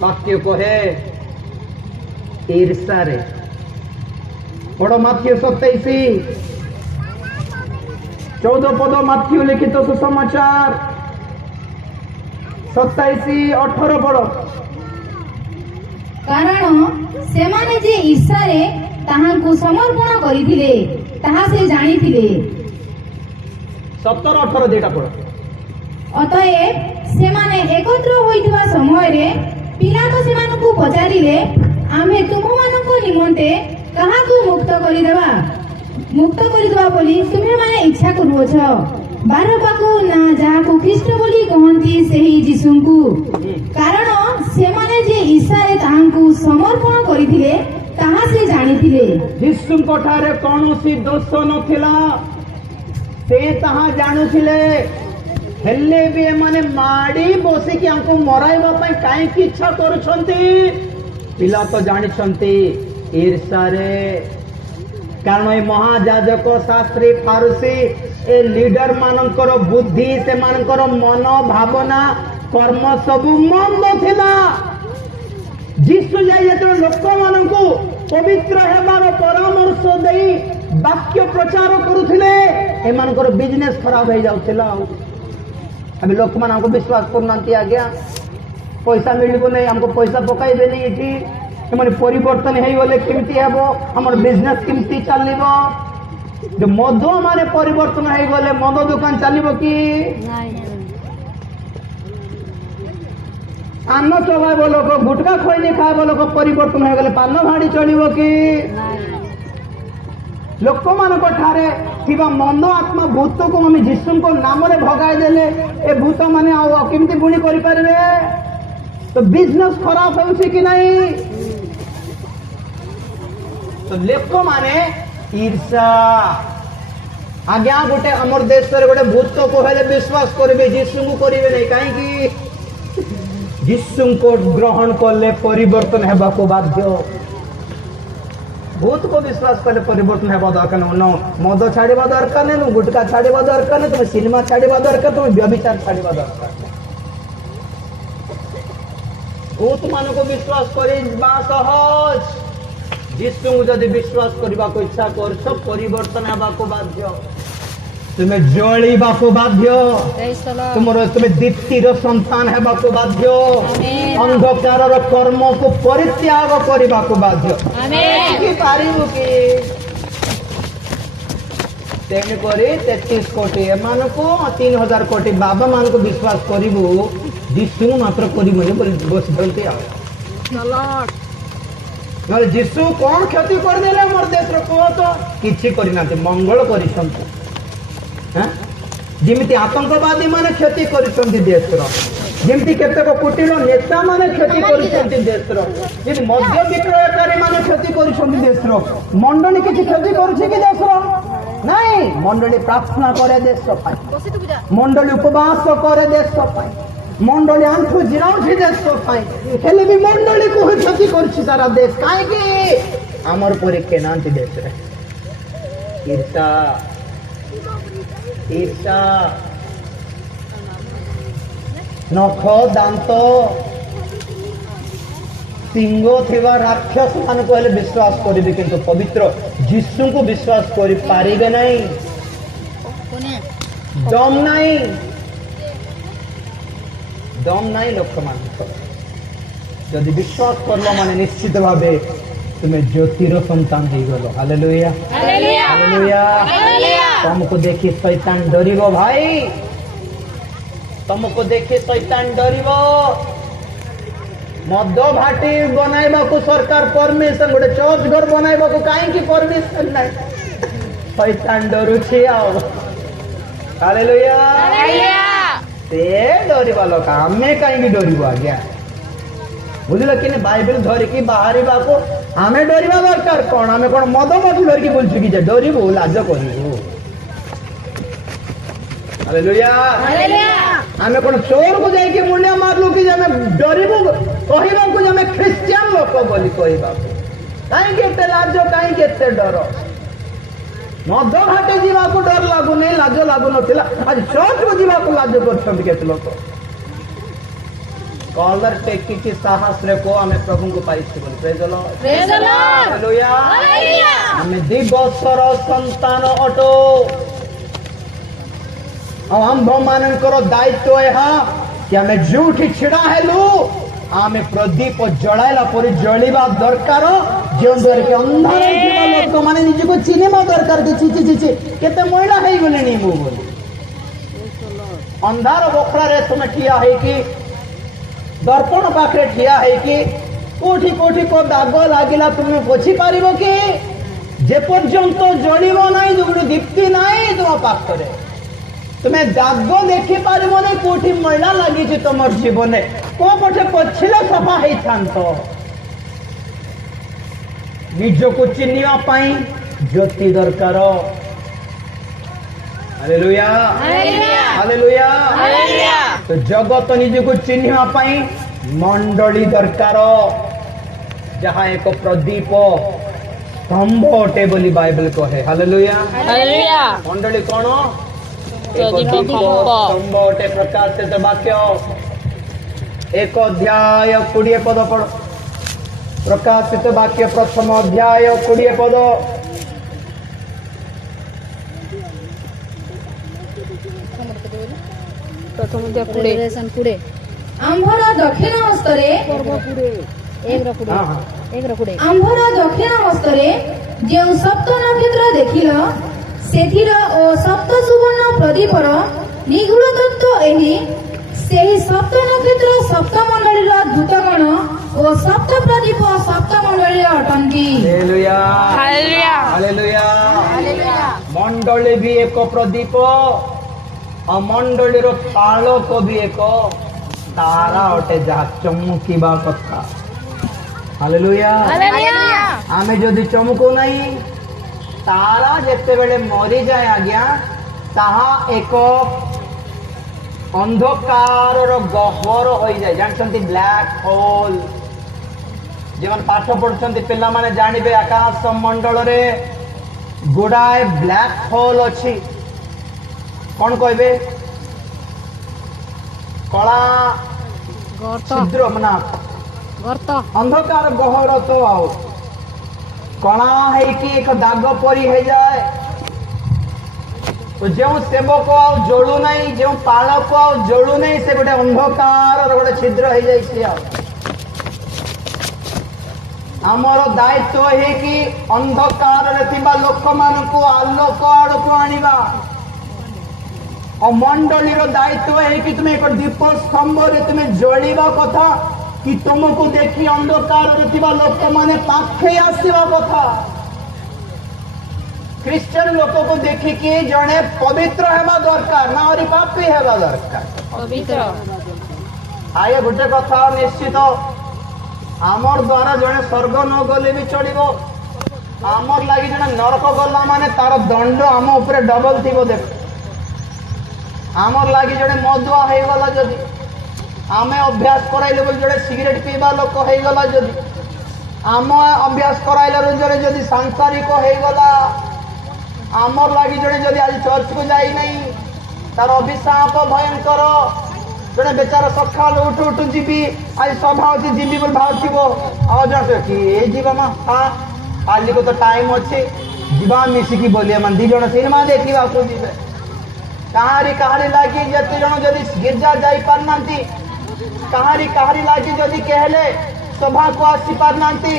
वाक्य कहे ईर्षा रे बड़ माथ्यू 27 14 पद माथ्यू लिखित सुसमाचार 27-18 पद कारण सेमाने जे ईर्षारे ताहांकु समर्पण करिथिले ताहा से जानिथिले 17-18 देटा पद अतएव सेमाने एकत्र होइतबा समय रे पिलातो सेमानकु पचारिले आमे तुममानक निमंते काहाकु मुक्त करिदेबा बोली तुमे माने इच्छा करूछ बारबाकु ना जाहाकु ख्रीष्ट बोली कहंती सेही यीशुंकु कारण सेमाने जे ईर्षारे ताहांकु समर्पण करिथिले ताहा से जानिथिले यीशुंको ठारे कोनोसी दोष नथिला से ताहा जानुथिले हेले भी माने माडी बसी कि हमको मराइबा पई काहे की इच्छा करूछंती पिला तो जानिछंती ईर्षा रे कारण ए महाजाजक शास्त्री फारूसी ए लीडर मानकर बुद्धि से मानकर मन भावना कर्म सब मंद थिला यीशु जाई जेते लोक मानकु पवित्र हेबार परामर्श देई वाक्य प्रचार करुथिले ए मानकर बिजनेस खराब हो जाउथिला अभी लोक मान हमको विश्वास करना आज्ञा पैसा मिलबो नहीं हमको पैसा पकाइबे नहीं एठी एमने परिवर्तन हो गले केमती हेब हमर बिजनेस केमती चलिबो जो मद माने परिवर्तन हो गले मद दुकान चलिबो कि अन्न चलाइब लोक गुटका खैनी खाइब लोक परिवर्तन हो गले पान भाड़ी चलिबो कि लोक मानक ठारे थिबा मंद आत्मा भूत को आम जीशु नाम रे भगाई देले ए भूत माने केमती पुणी करि पारबे तो बिजनेस खराब होउछि कि नहीं तो लोक माने ईर्षा आज्ञा गोटे हमर देश रे गोटे भूत को हेले विश्वास करबे जीशु को करिवे नहीं काहे कि जीशु को ग्रहण करले परिवर्तन हेबा को बाध्य भूत को विश्वास कले परिवर्तन हेबा दरकार न मद छाड़वा दरकार नहीं गुटका छाड़वा दरकार नहीं तुम सिनेमा छाड़वा दरकार तुम व्यभिचार छाड़वा दरकार भूत मान को विश्वास करवा सहज जीशु जदि विश्वास करने को इच्छा कर परिवर्तन हेबा को बाध्य तुम्हें जलिबा को बाध्य तुम्हें दीप्तिर संतान हेबा को बाध्य अंधकार कर्म को परित्याग करने को बाध्य पारिबु कि तेणुक 33 कोटी एमान को 3000 कोटी बाबा मान को विश्वास करू जीशु मात्र बसते जीशु कौन क्षति करदे मोर देश कह तो किसी करना मंगल कर जमी आतंकवादी माने क्षति कर देश जमी केतक कुटीर नेता माने क्षति कर देश मद्य विक्रयकारी माने क्षति कर देश मंडली किसी क्षति कर देश नहीं मंडली प्रार्थना करे देश मंडली उपवास करे देश मंडली आंठू जिराउछि देश हेले भी मंडली को क्षति करछि सारा देश काहे आमर परीक्षा नांति देश रे ईर्षा ईर्षा नख दांत सिंह थिबा राक्षस मान को हेले विश्वास करिबे किंतु पवित्र जीशु को विश्वास करि पारिबे नहीं दम नहीं लोक मान जदि विश्वास करलो माने निश्चित भावे तुम्हें ज्योतिर संतान हो गलो हालेलुया हालेलुया तुमको देखी शैतान डरिबो भाई तुमको देखी शैतान डरिबो मद भाटी बनाइबा को सरकार परमिशन गोटे चर्च घर बनाइबा को काहे की परमिशन नहीं शैतान डरुछि आओ हालेलुया से डरिबा लोक आमे काहे डरिबो आज्ञा बुझल कि बाइबल धरिकी बाहर को आमे डरिबा दरकार कौन आमे कौन मद मठी धरिकी बोलछु कि डरिबो लाज करिबो हालेलुया हालेलुया आमे कौन चोर को जाई के मूल्य मारलु कि आमे डरिबो कहिबा को आमे क्रिश्चियन लोक बोली कहिबा काहे के एते लाज काहे के एते डर मद घाटे जीवा को डर लागु नहीं लाज लागु नथिला आज चर्च को जीवा को लाज करछन केते लोक कॉलर टेकी की साहस रे को हमें प्रभु को पाइछि बोल प्रेज द लॉर्ड हालेलुया हमें दिवसर संतान अटो आम मानकर दायित्व यह कि हमें जोठी छिड़ा हेलु आमे प्रदीप जलाइला पर जलिबा दरकार जो द्वारा के अंधार जीवा लोक माने निज को चिनेमा दरकार कि ची ची ची केते महिला हेई बोले नी मु बोल अंधार बखरा रे तुम ठिया है कि दर्पण पाखे ठिया है कि कोठी कोठी को दाग लागिला तुम पोछि पारिबो कि जे पर्यंत जलिबो नाही जो दीप्ति नाही तुम पाखरे तुम्हें दाग देखि पारिबो नै कोठी मैला लागि छि तमर जीवन को पठे पछिले सफा हेई थांत निज को चिन्हिया पाई ज्योति दरकार हालेलुया हालेलुया हालेलुया तो जगत निज को चिन्हिया पाई मंडली दरकार जहाँ एक प्रदीप स्तंभ अटे बोली बाइबल कहे हालेलुया हालेलुया मंडली कौन एक स्तंभ अटे प्रकाशित वाक्य 1 अध्याय 20 पद पढ़ प्रकाशित वाक्य प्रथम अध्याय 20 पद प्रथम अध्याय 20 आंभर दक्षिण हस्तरे पर्व 20 1 ର 20 ଆମ୍ଭର ଦକ୍ଷିଣ ହସ୍ତରେ ଯେଉଁ ସପ୍ତ ନକ୍ଷତ୍ର ଦେଖିଲ ସେଥିର ଓ ସପ୍ତ ସୁବର୍ଣ୍ଣ ପ୍ରଦୀପର ନିଗୂଢ଼ ତତ୍ତ୍ୱ ଏହି ସେହି ସପ୍ତ ନକ୍ଷତ୍ର ସପ୍ତ ମଣ୍ଡଳୀର ଦୂତଗଣ ଓ ସପ୍ତ ପ୍ରଦୀପ ସପ୍ତ ମଣ୍ଡଳୀର ଅଟନ୍ତି। ହାଲେଲୁୟା। ମଣ୍ଡଳୀ ବି ଏକ ପ୍ରଦୀପ ଆଉ ମଣ୍ଡଳୀର ପାଳକ ବି ଏକ ତାରା ଅଟେ ଯାହା ଚମକିବା କଥା। ହାଲେଲୁୟା। ଆମେ ଯଦି ଚମକୁ ନାହିଁ ତାରା ଯେତେବେଳେ ମରିଯାଏ ଆଜ୍ଞା ତାହା ଏକ ଅନ୍ଧକାରର ଗହ୍ୱର ହୋଇଯାଏ। ଜାଣିଛନ୍ତି ବ୍ଲାକ୍ ହୋଲ୍, ଯେଉଁମାନେ ପାଠ ପଢୁଛନ୍ତି ପିଲାମାନେ ଜାଣିବେ ଆକାଶ ମଣ୍ଡଳରେ ଗୁଡାଏ ବ୍ଲାକ୍ ହୋଲ୍ ଅଛି। କଣ କହିବେ? କଳା ଛିଦ୍ର ମାନେ ଅନ୍ଧକାର ଗହ୍ୱର ତ ଆଉ କଳା ହେଇକି ଏକ ଦାଗ ପରି ହେଇଯାଏ। ତ ଯେଉଁ ସେବକ ଆଉ ଜଳୁ ନାହିଁ, ଯେଉଁ ପାଳକ ଆଉ ଜଳୁ ନାହିଁ, ସେ ଗୋଟେ ଅନ୍ଧକାରର ଗୋଟେ ଛିଦ୍ର ହେଇଯାଇଛି। ଆଉ ଆମର ଦାୟିତ୍ୱ ହେଇକି ଅନ୍ଧକାରରେ ଥିବା ଲୋକମାନଙ୍କୁ ଆଲୋକ ଆଡକୁ ଆଣିବା। ଆଉ ମଣ୍ଡଳୀର ଦାୟିତ୍ୱ ହେଇକି ତୁମେ ଏକ ଦୀପ ସ୍ତମ୍ଭରେ ତୁମେ ଜଳିବା କଥା କି ତୁମକୁ ଦେଖି ଅନ୍ଧକାରରେ ଥିବା ଲୋକମାନେ ପାଖେଇ ଆସିବା କଥା। ଖ୍ରୀଷ୍ଟିଆନ ଲୋକକୁ ଦେଖିକି ଜଣେ ପବିତ୍ର ହେବା ଦରକାର, ନା ଆହୁରି ପାପୀ ହେବା ଦରକାର। ଆଏ ଗୋଟେ କଥା ନିଶ୍ଚିତ, ଆମର ଦ୍ୱାରା ଜଣେ ସ୍ୱର୍ଗ ନ ଗଲେ ବି ଚଳିବ। ଆମର ଲାଗି ଜଣେ ନରକ ଗଲା ମାନେ ତାର ଦଣ୍ଡ ଆମ ଉପରେ ଡବଲ ଥିବ। ଦେଖ, ଆମର ଲାଗି ଜଣେ ମଦୁଆ ହେଇଗଲା ଯଦି, ଆମେ ଅଭ୍ୟାସ କରାଇଲେ ବୋଲି ଜଣେ ସିଗାରେଟ ପିଇବା ଲୋକ ହେଇଗଲା ଯଦି, ଆମେ ଅଭ୍ୟାସ କରାଇଲାରୁ ଜଣେ ଯଦି ସାଂସାରିକ ହେଇଗଲା, ଆମର ଲାଗି ଜଣେ ଯଦି ଆଜି ଚର୍ଚ୍ଚକୁ ଯାଇନାହିଁ ତାର ଅଭିଶାପ ଭୟଙ୍କର। ଜଣେ ବେଚାର ସକାଳୁ ଉଠୁ ଉଠୁ ଯିବି, ଆଜି ସଭା ଅଛି ଯିବି ବୋଲି ଭାବୁଥିବ, ଆଉ ଜଣେ କିଏ ଯିବ ମା, କାଲିକୁ ତ ଟାଇମ ଅଛି ଯିବା ମିଶିକି ବୋଲି ଏମାନେ ଦି ଜଣ ସିନେମା ଦେଖିବାକୁ ଯିବେ। କାହାରି ଲାଗି ଯେତେ ଜଣ ଯଦି ଗିର୍ଜା ଯାଇପାରୁନାହାନ୍ତି, କାହାରି ଲାଗି ଯଦି କହିଲେ ସଭାକୁ ଆସି ପାରୁନାହାନ୍ତି,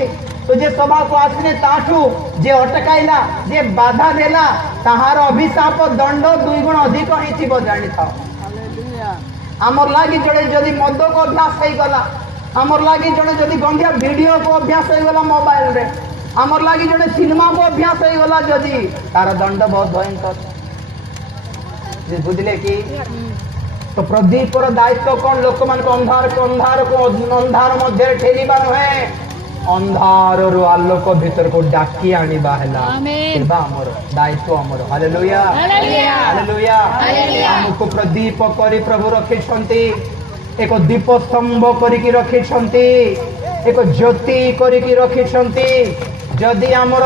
ତ ଯେ ସଭାକୁ ଆସିଲେ ତାଠୁ ଯେ ଅଟକାଇଲା, ଯେ ବାଧା ଦେଲା, ତାହାର ଅଭିଶାପ ଦଣ୍ଡ 2 ଗୁଣ ଅଧିକ ହେଇଥିବ ଜାଣିଥାଅ। ଆମର ଲାଗି ଜଣେ ଯଦି ମଦକୁ ଅଭ୍ୟାସ ହେଇଗଲା, ଆମର ଲାଗି ଜଣେ ଯଦି ଗନ୍ଧିଆ ଭିଡିଓକୁ ଅଭ୍ୟାସ ହେଇଗଲା ମୋବାଇଲରେ, ଆମର ଲାଗି ଜଣେ ସିନେମାକୁ ଅଭ୍ୟାସ ହେଇଗଲା ଯଦି, ତାର ଦଣ୍ଡ ବହୁତ ଭୟଙ୍କର। ବୁଝିଲେ କି? ତ ପ୍ରଦୀପର ଦାୟିତ୍ୱ କଣ? ଲୋକମାନଙ୍କୁ ଅନ୍ଧାର ମଧ୍ୟରେ ଠେଲିବା ନୁହେଁ, ଅନ୍ଧାରରୁ ଆଲୋକ ଭିତରକୁ ଡାକି ଆଣିବା ହେଲା ଆମର ଦାୟିତ୍ୱ ଆମର। Hallelujah, hallelujah. ଆମକୁ ପ୍ରଦୀପ କରି ପ୍ରଭୁ ରଖିଛନ୍ତି, ଏକ ଦୀପ ସ୍ତମ୍ଭ କରିକି ରଖିଛନ୍ତି, ଏକ ଜ୍ୟୋତି କରିକି ରଖିଛନ୍ତି। ଯଦି ଆମର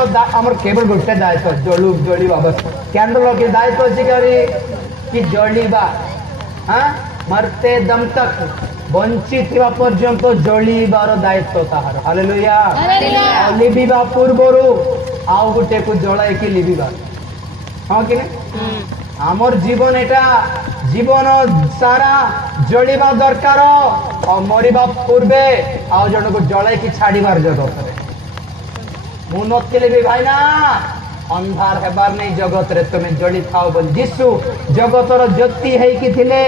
କେବଳ ଗୋଟେ ଦାୟିତ୍ୱ ଜଳିବା, ବସ୍ କ୍ୟାଣ୍ଡେଲ ରଖି ଦାୟିତ୍ୱ ଅଛି କି ଜଳିବା। ମରତେ ଦମ ତକ, ବଞ୍ଚିଥିବା ପର୍ଯ୍ୟନ୍ତ ଜଳିବାର ଦାୟିତ୍ୱ ତାହାର। ହାଲେଲୁୟା। ଲିଭିବା ପୂର୍ବରୁ ଆଉ ଗୋଟେକୁ ଜଳାଇକି ଲିଭିବା, ହଁ କି ନା? ଆମର ଜୀବନ ଏଟା, ଜୀବନ ସାରା ଜଳିବା ଦରକାର। ଆଉ ମରିବା ପୂର୍ବେ ଆଉ ଜଣକୁ ଜଳାଇକି ଛାଡିବାର ଜଗତରେ। ମୁଁ ନଥିଲେ ବି ଭାଇନା ଅନ୍ଧାର ହେବାର ନାହିଁ ଜଗତରେ, ତୁମେ ଜଳି ଥାଅ ବୋଲି ଯୀଶୁ ଜଗତର ଜ୍ୟୋତି ହେଇକି ଥିଲେ।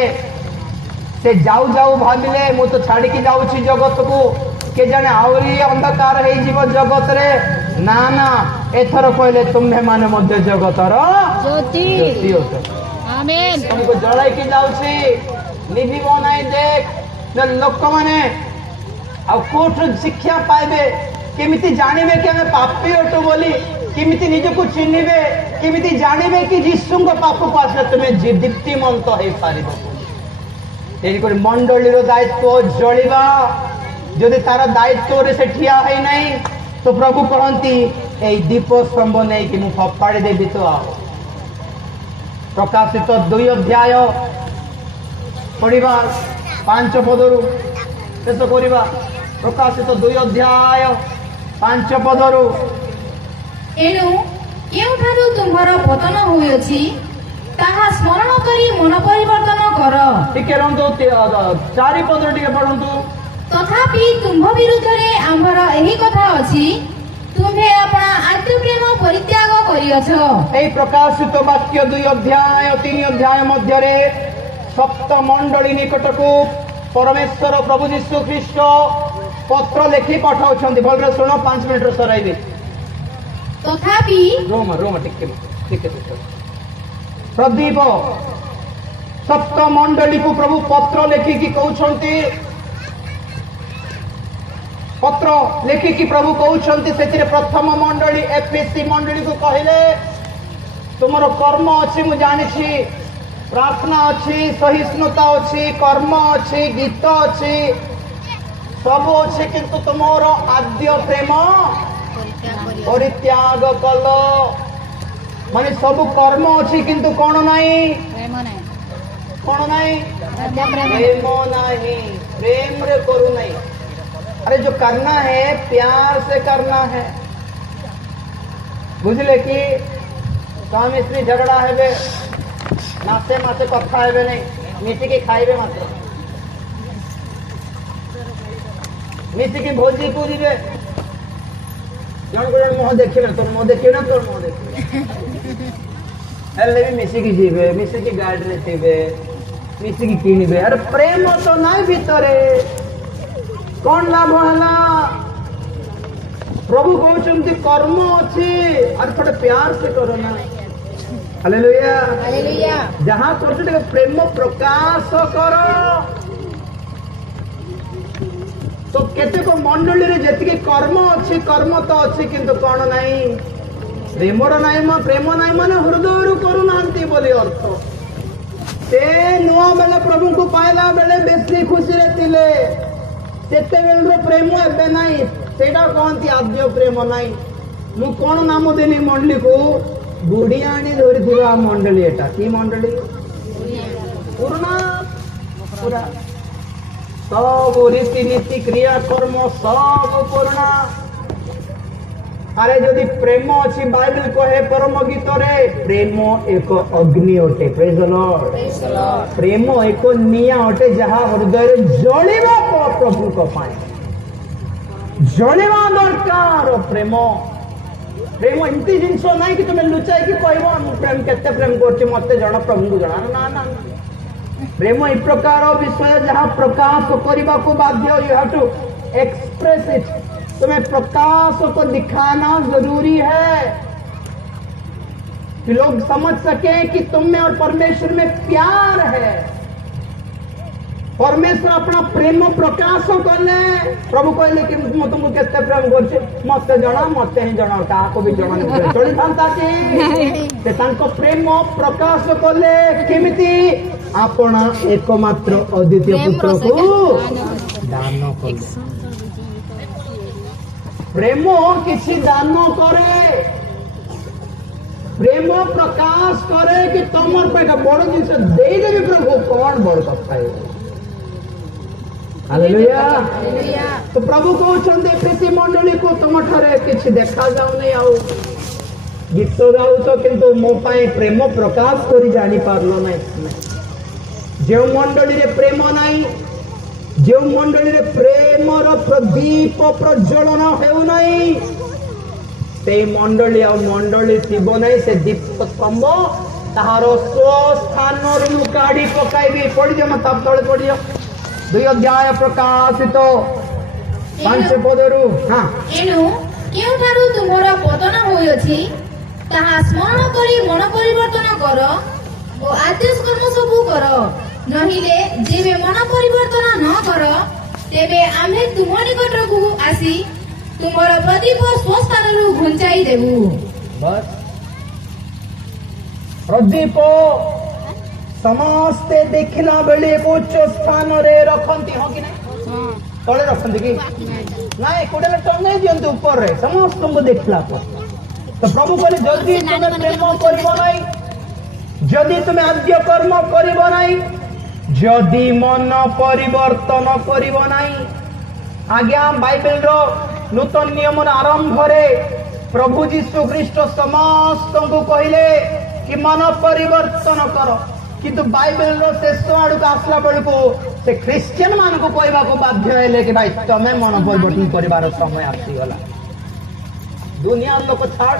ସେ ଯାଉ ଯାଉ ଭାବିଲେ ମୁଁ ତ ଛାଡିକି ଯାଉଛି ଜଗତକୁ, କେଜାଣେ ଆହୁରି ଅନ୍ଧକାର ହେଇଯିବ ଜଗତରେ। ନା ନା, ଏଥର କହିଲେ ତୁମେ ମାନେ ମଧ୍ୟ ଜଗତର ଜ୍ୟୋତି ଅଛ। ତୁମକୁ ଜଳାଇକି ଯାଉଛି, ନିଭିବ ନାହିଁ। ଦେଖ ଲୋକମାନେ ଆଉ କୋଉଠୁ ଶିକ୍ଷା ପାଇବେ, କେମିତି ଜାଣିବେ କି ଆମେ ପାପୀ ଅଟୁ ବୋଲି, କେମିତି ନିଜକୁ ଚିହ୍ନିବେ, କେମିତି ଜାଣିବେ କି ଯୀଶୁଙ୍କ ପାଖକୁ ଆସିଲେ ତୁମେ ଦୀପ୍ତିମନ୍ତ ହେଇପାରିବ। ତେଣୁକରି ମଣ୍ଡଳୀର ଦାୟିତ୍ୱ ଜଳିବା। ଯଦି ତାର ଦାୟିତ୍ୱରେ ସେ ଠିଆ ହେଇନାହିଁ ତ ପ୍ରଭୁ କହନ୍ତି ଏଇ ଦୀପ ସ୍ତମ୍ଭ ନେଇକି ମୁଁ ଫପାଡ଼ି ଦେବି। ତ ଆଉ ପ୍ରକାଶିତ 2 ଅଧ୍ୟାୟ ପଢିବା 5 ପଦରୁ ଶେଷ କରିବା। ପ୍ରକାଶିତ 2 ଅଧ୍ୟାୟ 5 ପଦରୁ, ଏଣୁ କେଉଁଠାରୁ ତୁମ୍ଭର ପତନ ହୋଇଅଛି ତାହା ସ୍ମରଣ କରି ମନ ପରିବର୍ତ୍ତନ କର। ଟିକେ ରହନ୍ତୁ, 4 ପଦରୁ ଟିକେ ପଢନ୍ତୁ। तथापि तुम्भ विरुद्ध रे आम्भर एही कथा अछि तुम्हे अपना आद्य प्रेम परित्याग करिअछ। এই প্রকাশিত বাক্য 2 অধ্যায় 3 অধ্যায় মধ্যে সপ্ত মণ্ডলী নিকটকু পরমেশ্বর প্রভু যীশু খ্রিস্ট পত্র লেখি পঠাউଛନ୍ତି। ভলরে শুনো 5 মিনিট সরাইবে। तथापि रोम रोम टिके प्रदीप सप्त मंडली को प्रभु पत्र लेखिकी कहउछंती पत्र लेखिकी प्रभु कहउछंती सेतिरे प्रथम मंडली एफएससी मंडली को कहिले तुमर कर्म अछि मु जानिछि, प्रार्थना अछि, सहिष्णुता अछि, कर्म अछि, गीत अछि, सब अछि, किंतु तुमर आद्य प्रेम परित्याग कल। माने सब कर्म अच्छी किंतु कौन नहीं कौन नहीं प्रेम नहीं, प्रेम रे करू नहीं। अरे जो करना है प्यार से करना है। बुझले कि स्वामी स्त्री झगड़ा है नाचे मासे कथा है नहीं, मिसिकी खाइबे मात्र, मिसिकी भोजी कूदे जन को मुह देखिए ना, तोर मुह देखिए ना, तोर मुह देखिए हेल्ले भी मिसिकी जीवे, मिसिकी गाड़ी रे थीबे, मिसिकी किनिबे। अरे प्रेम तो नहीं भीतरे कौन लाभ हला? प्रभु कहउछंती कर्म अछि, अरे थोड़े प्यार से करो ना। Hallelujah hallelujah. जहां करछो ते प्रेम प्रकाश करो। तो केते को मंडली रे जेतिके कर्म अछि, कर्म तो अछि किंतु कोन नाही प्रेमर नाही, म प्रेम नाही माने हृदयरु करू नांती बोली अर्थ। ते नुआ बेले प्रभु को पाइला बेले बेसी खुशी रे थिले, सेते बेले प्रेम एबे नाही, सेटा कोनती आद्य प्रेम नाही। मु कोन नाम देनी मंडली को गुडियाणी धरि दिवा मंडली। एटा की मंडली? पूर्ण पूरा सब रीति नीति क्रिया कर्म सब पूर्ण। अरे जदि प्रेम अच्छी बाइबल कहे परम गीत रे प्रेम एक अग्नि अटे। Praise the Lord. प्रेम एक निया अटे जहा हृदय रे जळिबा प्रभु को पाए जळिबा दरकार। प्रेम प्रेम एमती जिनस नहीं कि तुम लुचाई कि कहबो प्रेम केते प्रेम करछि मते जण प्रभु को जणा ना ना। प्रेम एक प्रकार विषय जहाँ प्रकाश करने को बाध्य। You have to express it. तुम्हें प्रकाश को दिखाना जरूरी है कि लोग समझ सके कि तुम में और परमेश्वर में प्यार है। परमेश्वर अपना प्रेम प्रकाश करले। प्रभु कहले कि मु तुमको केते प्रेम करछि मते जणा, मते ही जणा, काको भी जणा नहीं चली थांता कि से तांको प्रेम प्रकाश करले केमिति आपना एकमात्र अद्वितीय पुत्र को दान कले। प्रेम किसी दान करे, प्रेम प्रकाश करे कि तुमर पे बड़ जिनस दे देबी प्रभु कौन बड़ कथा है। हालेलुया। तो प्रभु कहउछन्ते एफएससी मंडली को तुम ठारे किछि देखा जाउ नहीं, आउ गीत गाउ तो किंतु मो पाए प्रेम प्रकाश करी जानी पारलो नहीं। जो मंडली रे प्रेम नहीं, जो मंडली रे प्रेमर प्रदीप प्रज्वलन हेउ नहीं, से मंडली आ मंडली थिब नहीं। से दीप स्तंभ ताहार स्वस्थान रु काढ़ी पकाइबी। पढ़ी दियो मत तले पढ़ी दियो 2 अध्याय प्रकाशित 5 पदरु। हां एनु केउठारु तुमर पतन होइछि ताहा स्मरण करी मन परिवर्तन कर ओ आदेश कर्म सबु कर। नहिले जेबे मन परिवर्तन न कर तेबे आमे तुम निकटकू आसी तुमर प्रदीप स्वस्थानरु घुंचाई देबु। बस प्रदीप समस्ते देखला बेले उच्च स्थान रे रखंती हो कि नहीं? तले रखंती कि नहीं? कोडे टंगे दियंती ऊपर रे समस्त को देखला पर। तो प्रभु कहले जल्दी तुम प्रेम करिबो नहीं, जदि तुम आद्य कर्म करिबो नहीं, जदि मन परिवर्तन करिबो नहीं। आज्ञा बाइबल रो नूतन नियम आरंभ रे प्रभु जीशु ख्रीष्ट समस्त को कहले कि मन परिवर्तन करो, किंतु बाइबल रो शेष आड़ को आसला बेलू से ख्रिस्टियन मान को कहवा को बाध्य हेले कि भाई तमें मन परिवर्तन करिवार समय आसीगला दुनिया लोक छाड़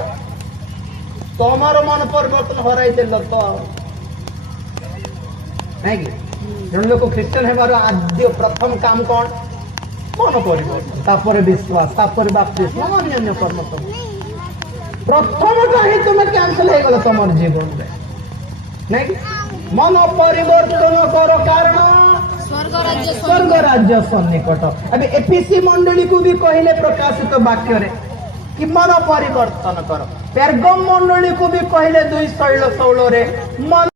तमर मन परिवर्तन हराई देल तो नहीं कि जन लोक ख्रिस्टियन हेबार आद्य प्रथम काम कौन मन परिवर्तन तापर विश्वास तापर बाप्तिस्म अन्य कर्म सब प्रथमटा ही तुम्हें कैंसल हो गला तुम जीवन में नहीं कि? मन परिवर्तन कर कारण स्वर्ग राज्य सन्निकट अभी एपीसी मंडली को भी कहले प्रकाशित वाक्य रे कि मन परिवर्तन कर पेरगम मंडली को भी कहले 2:16 रे मन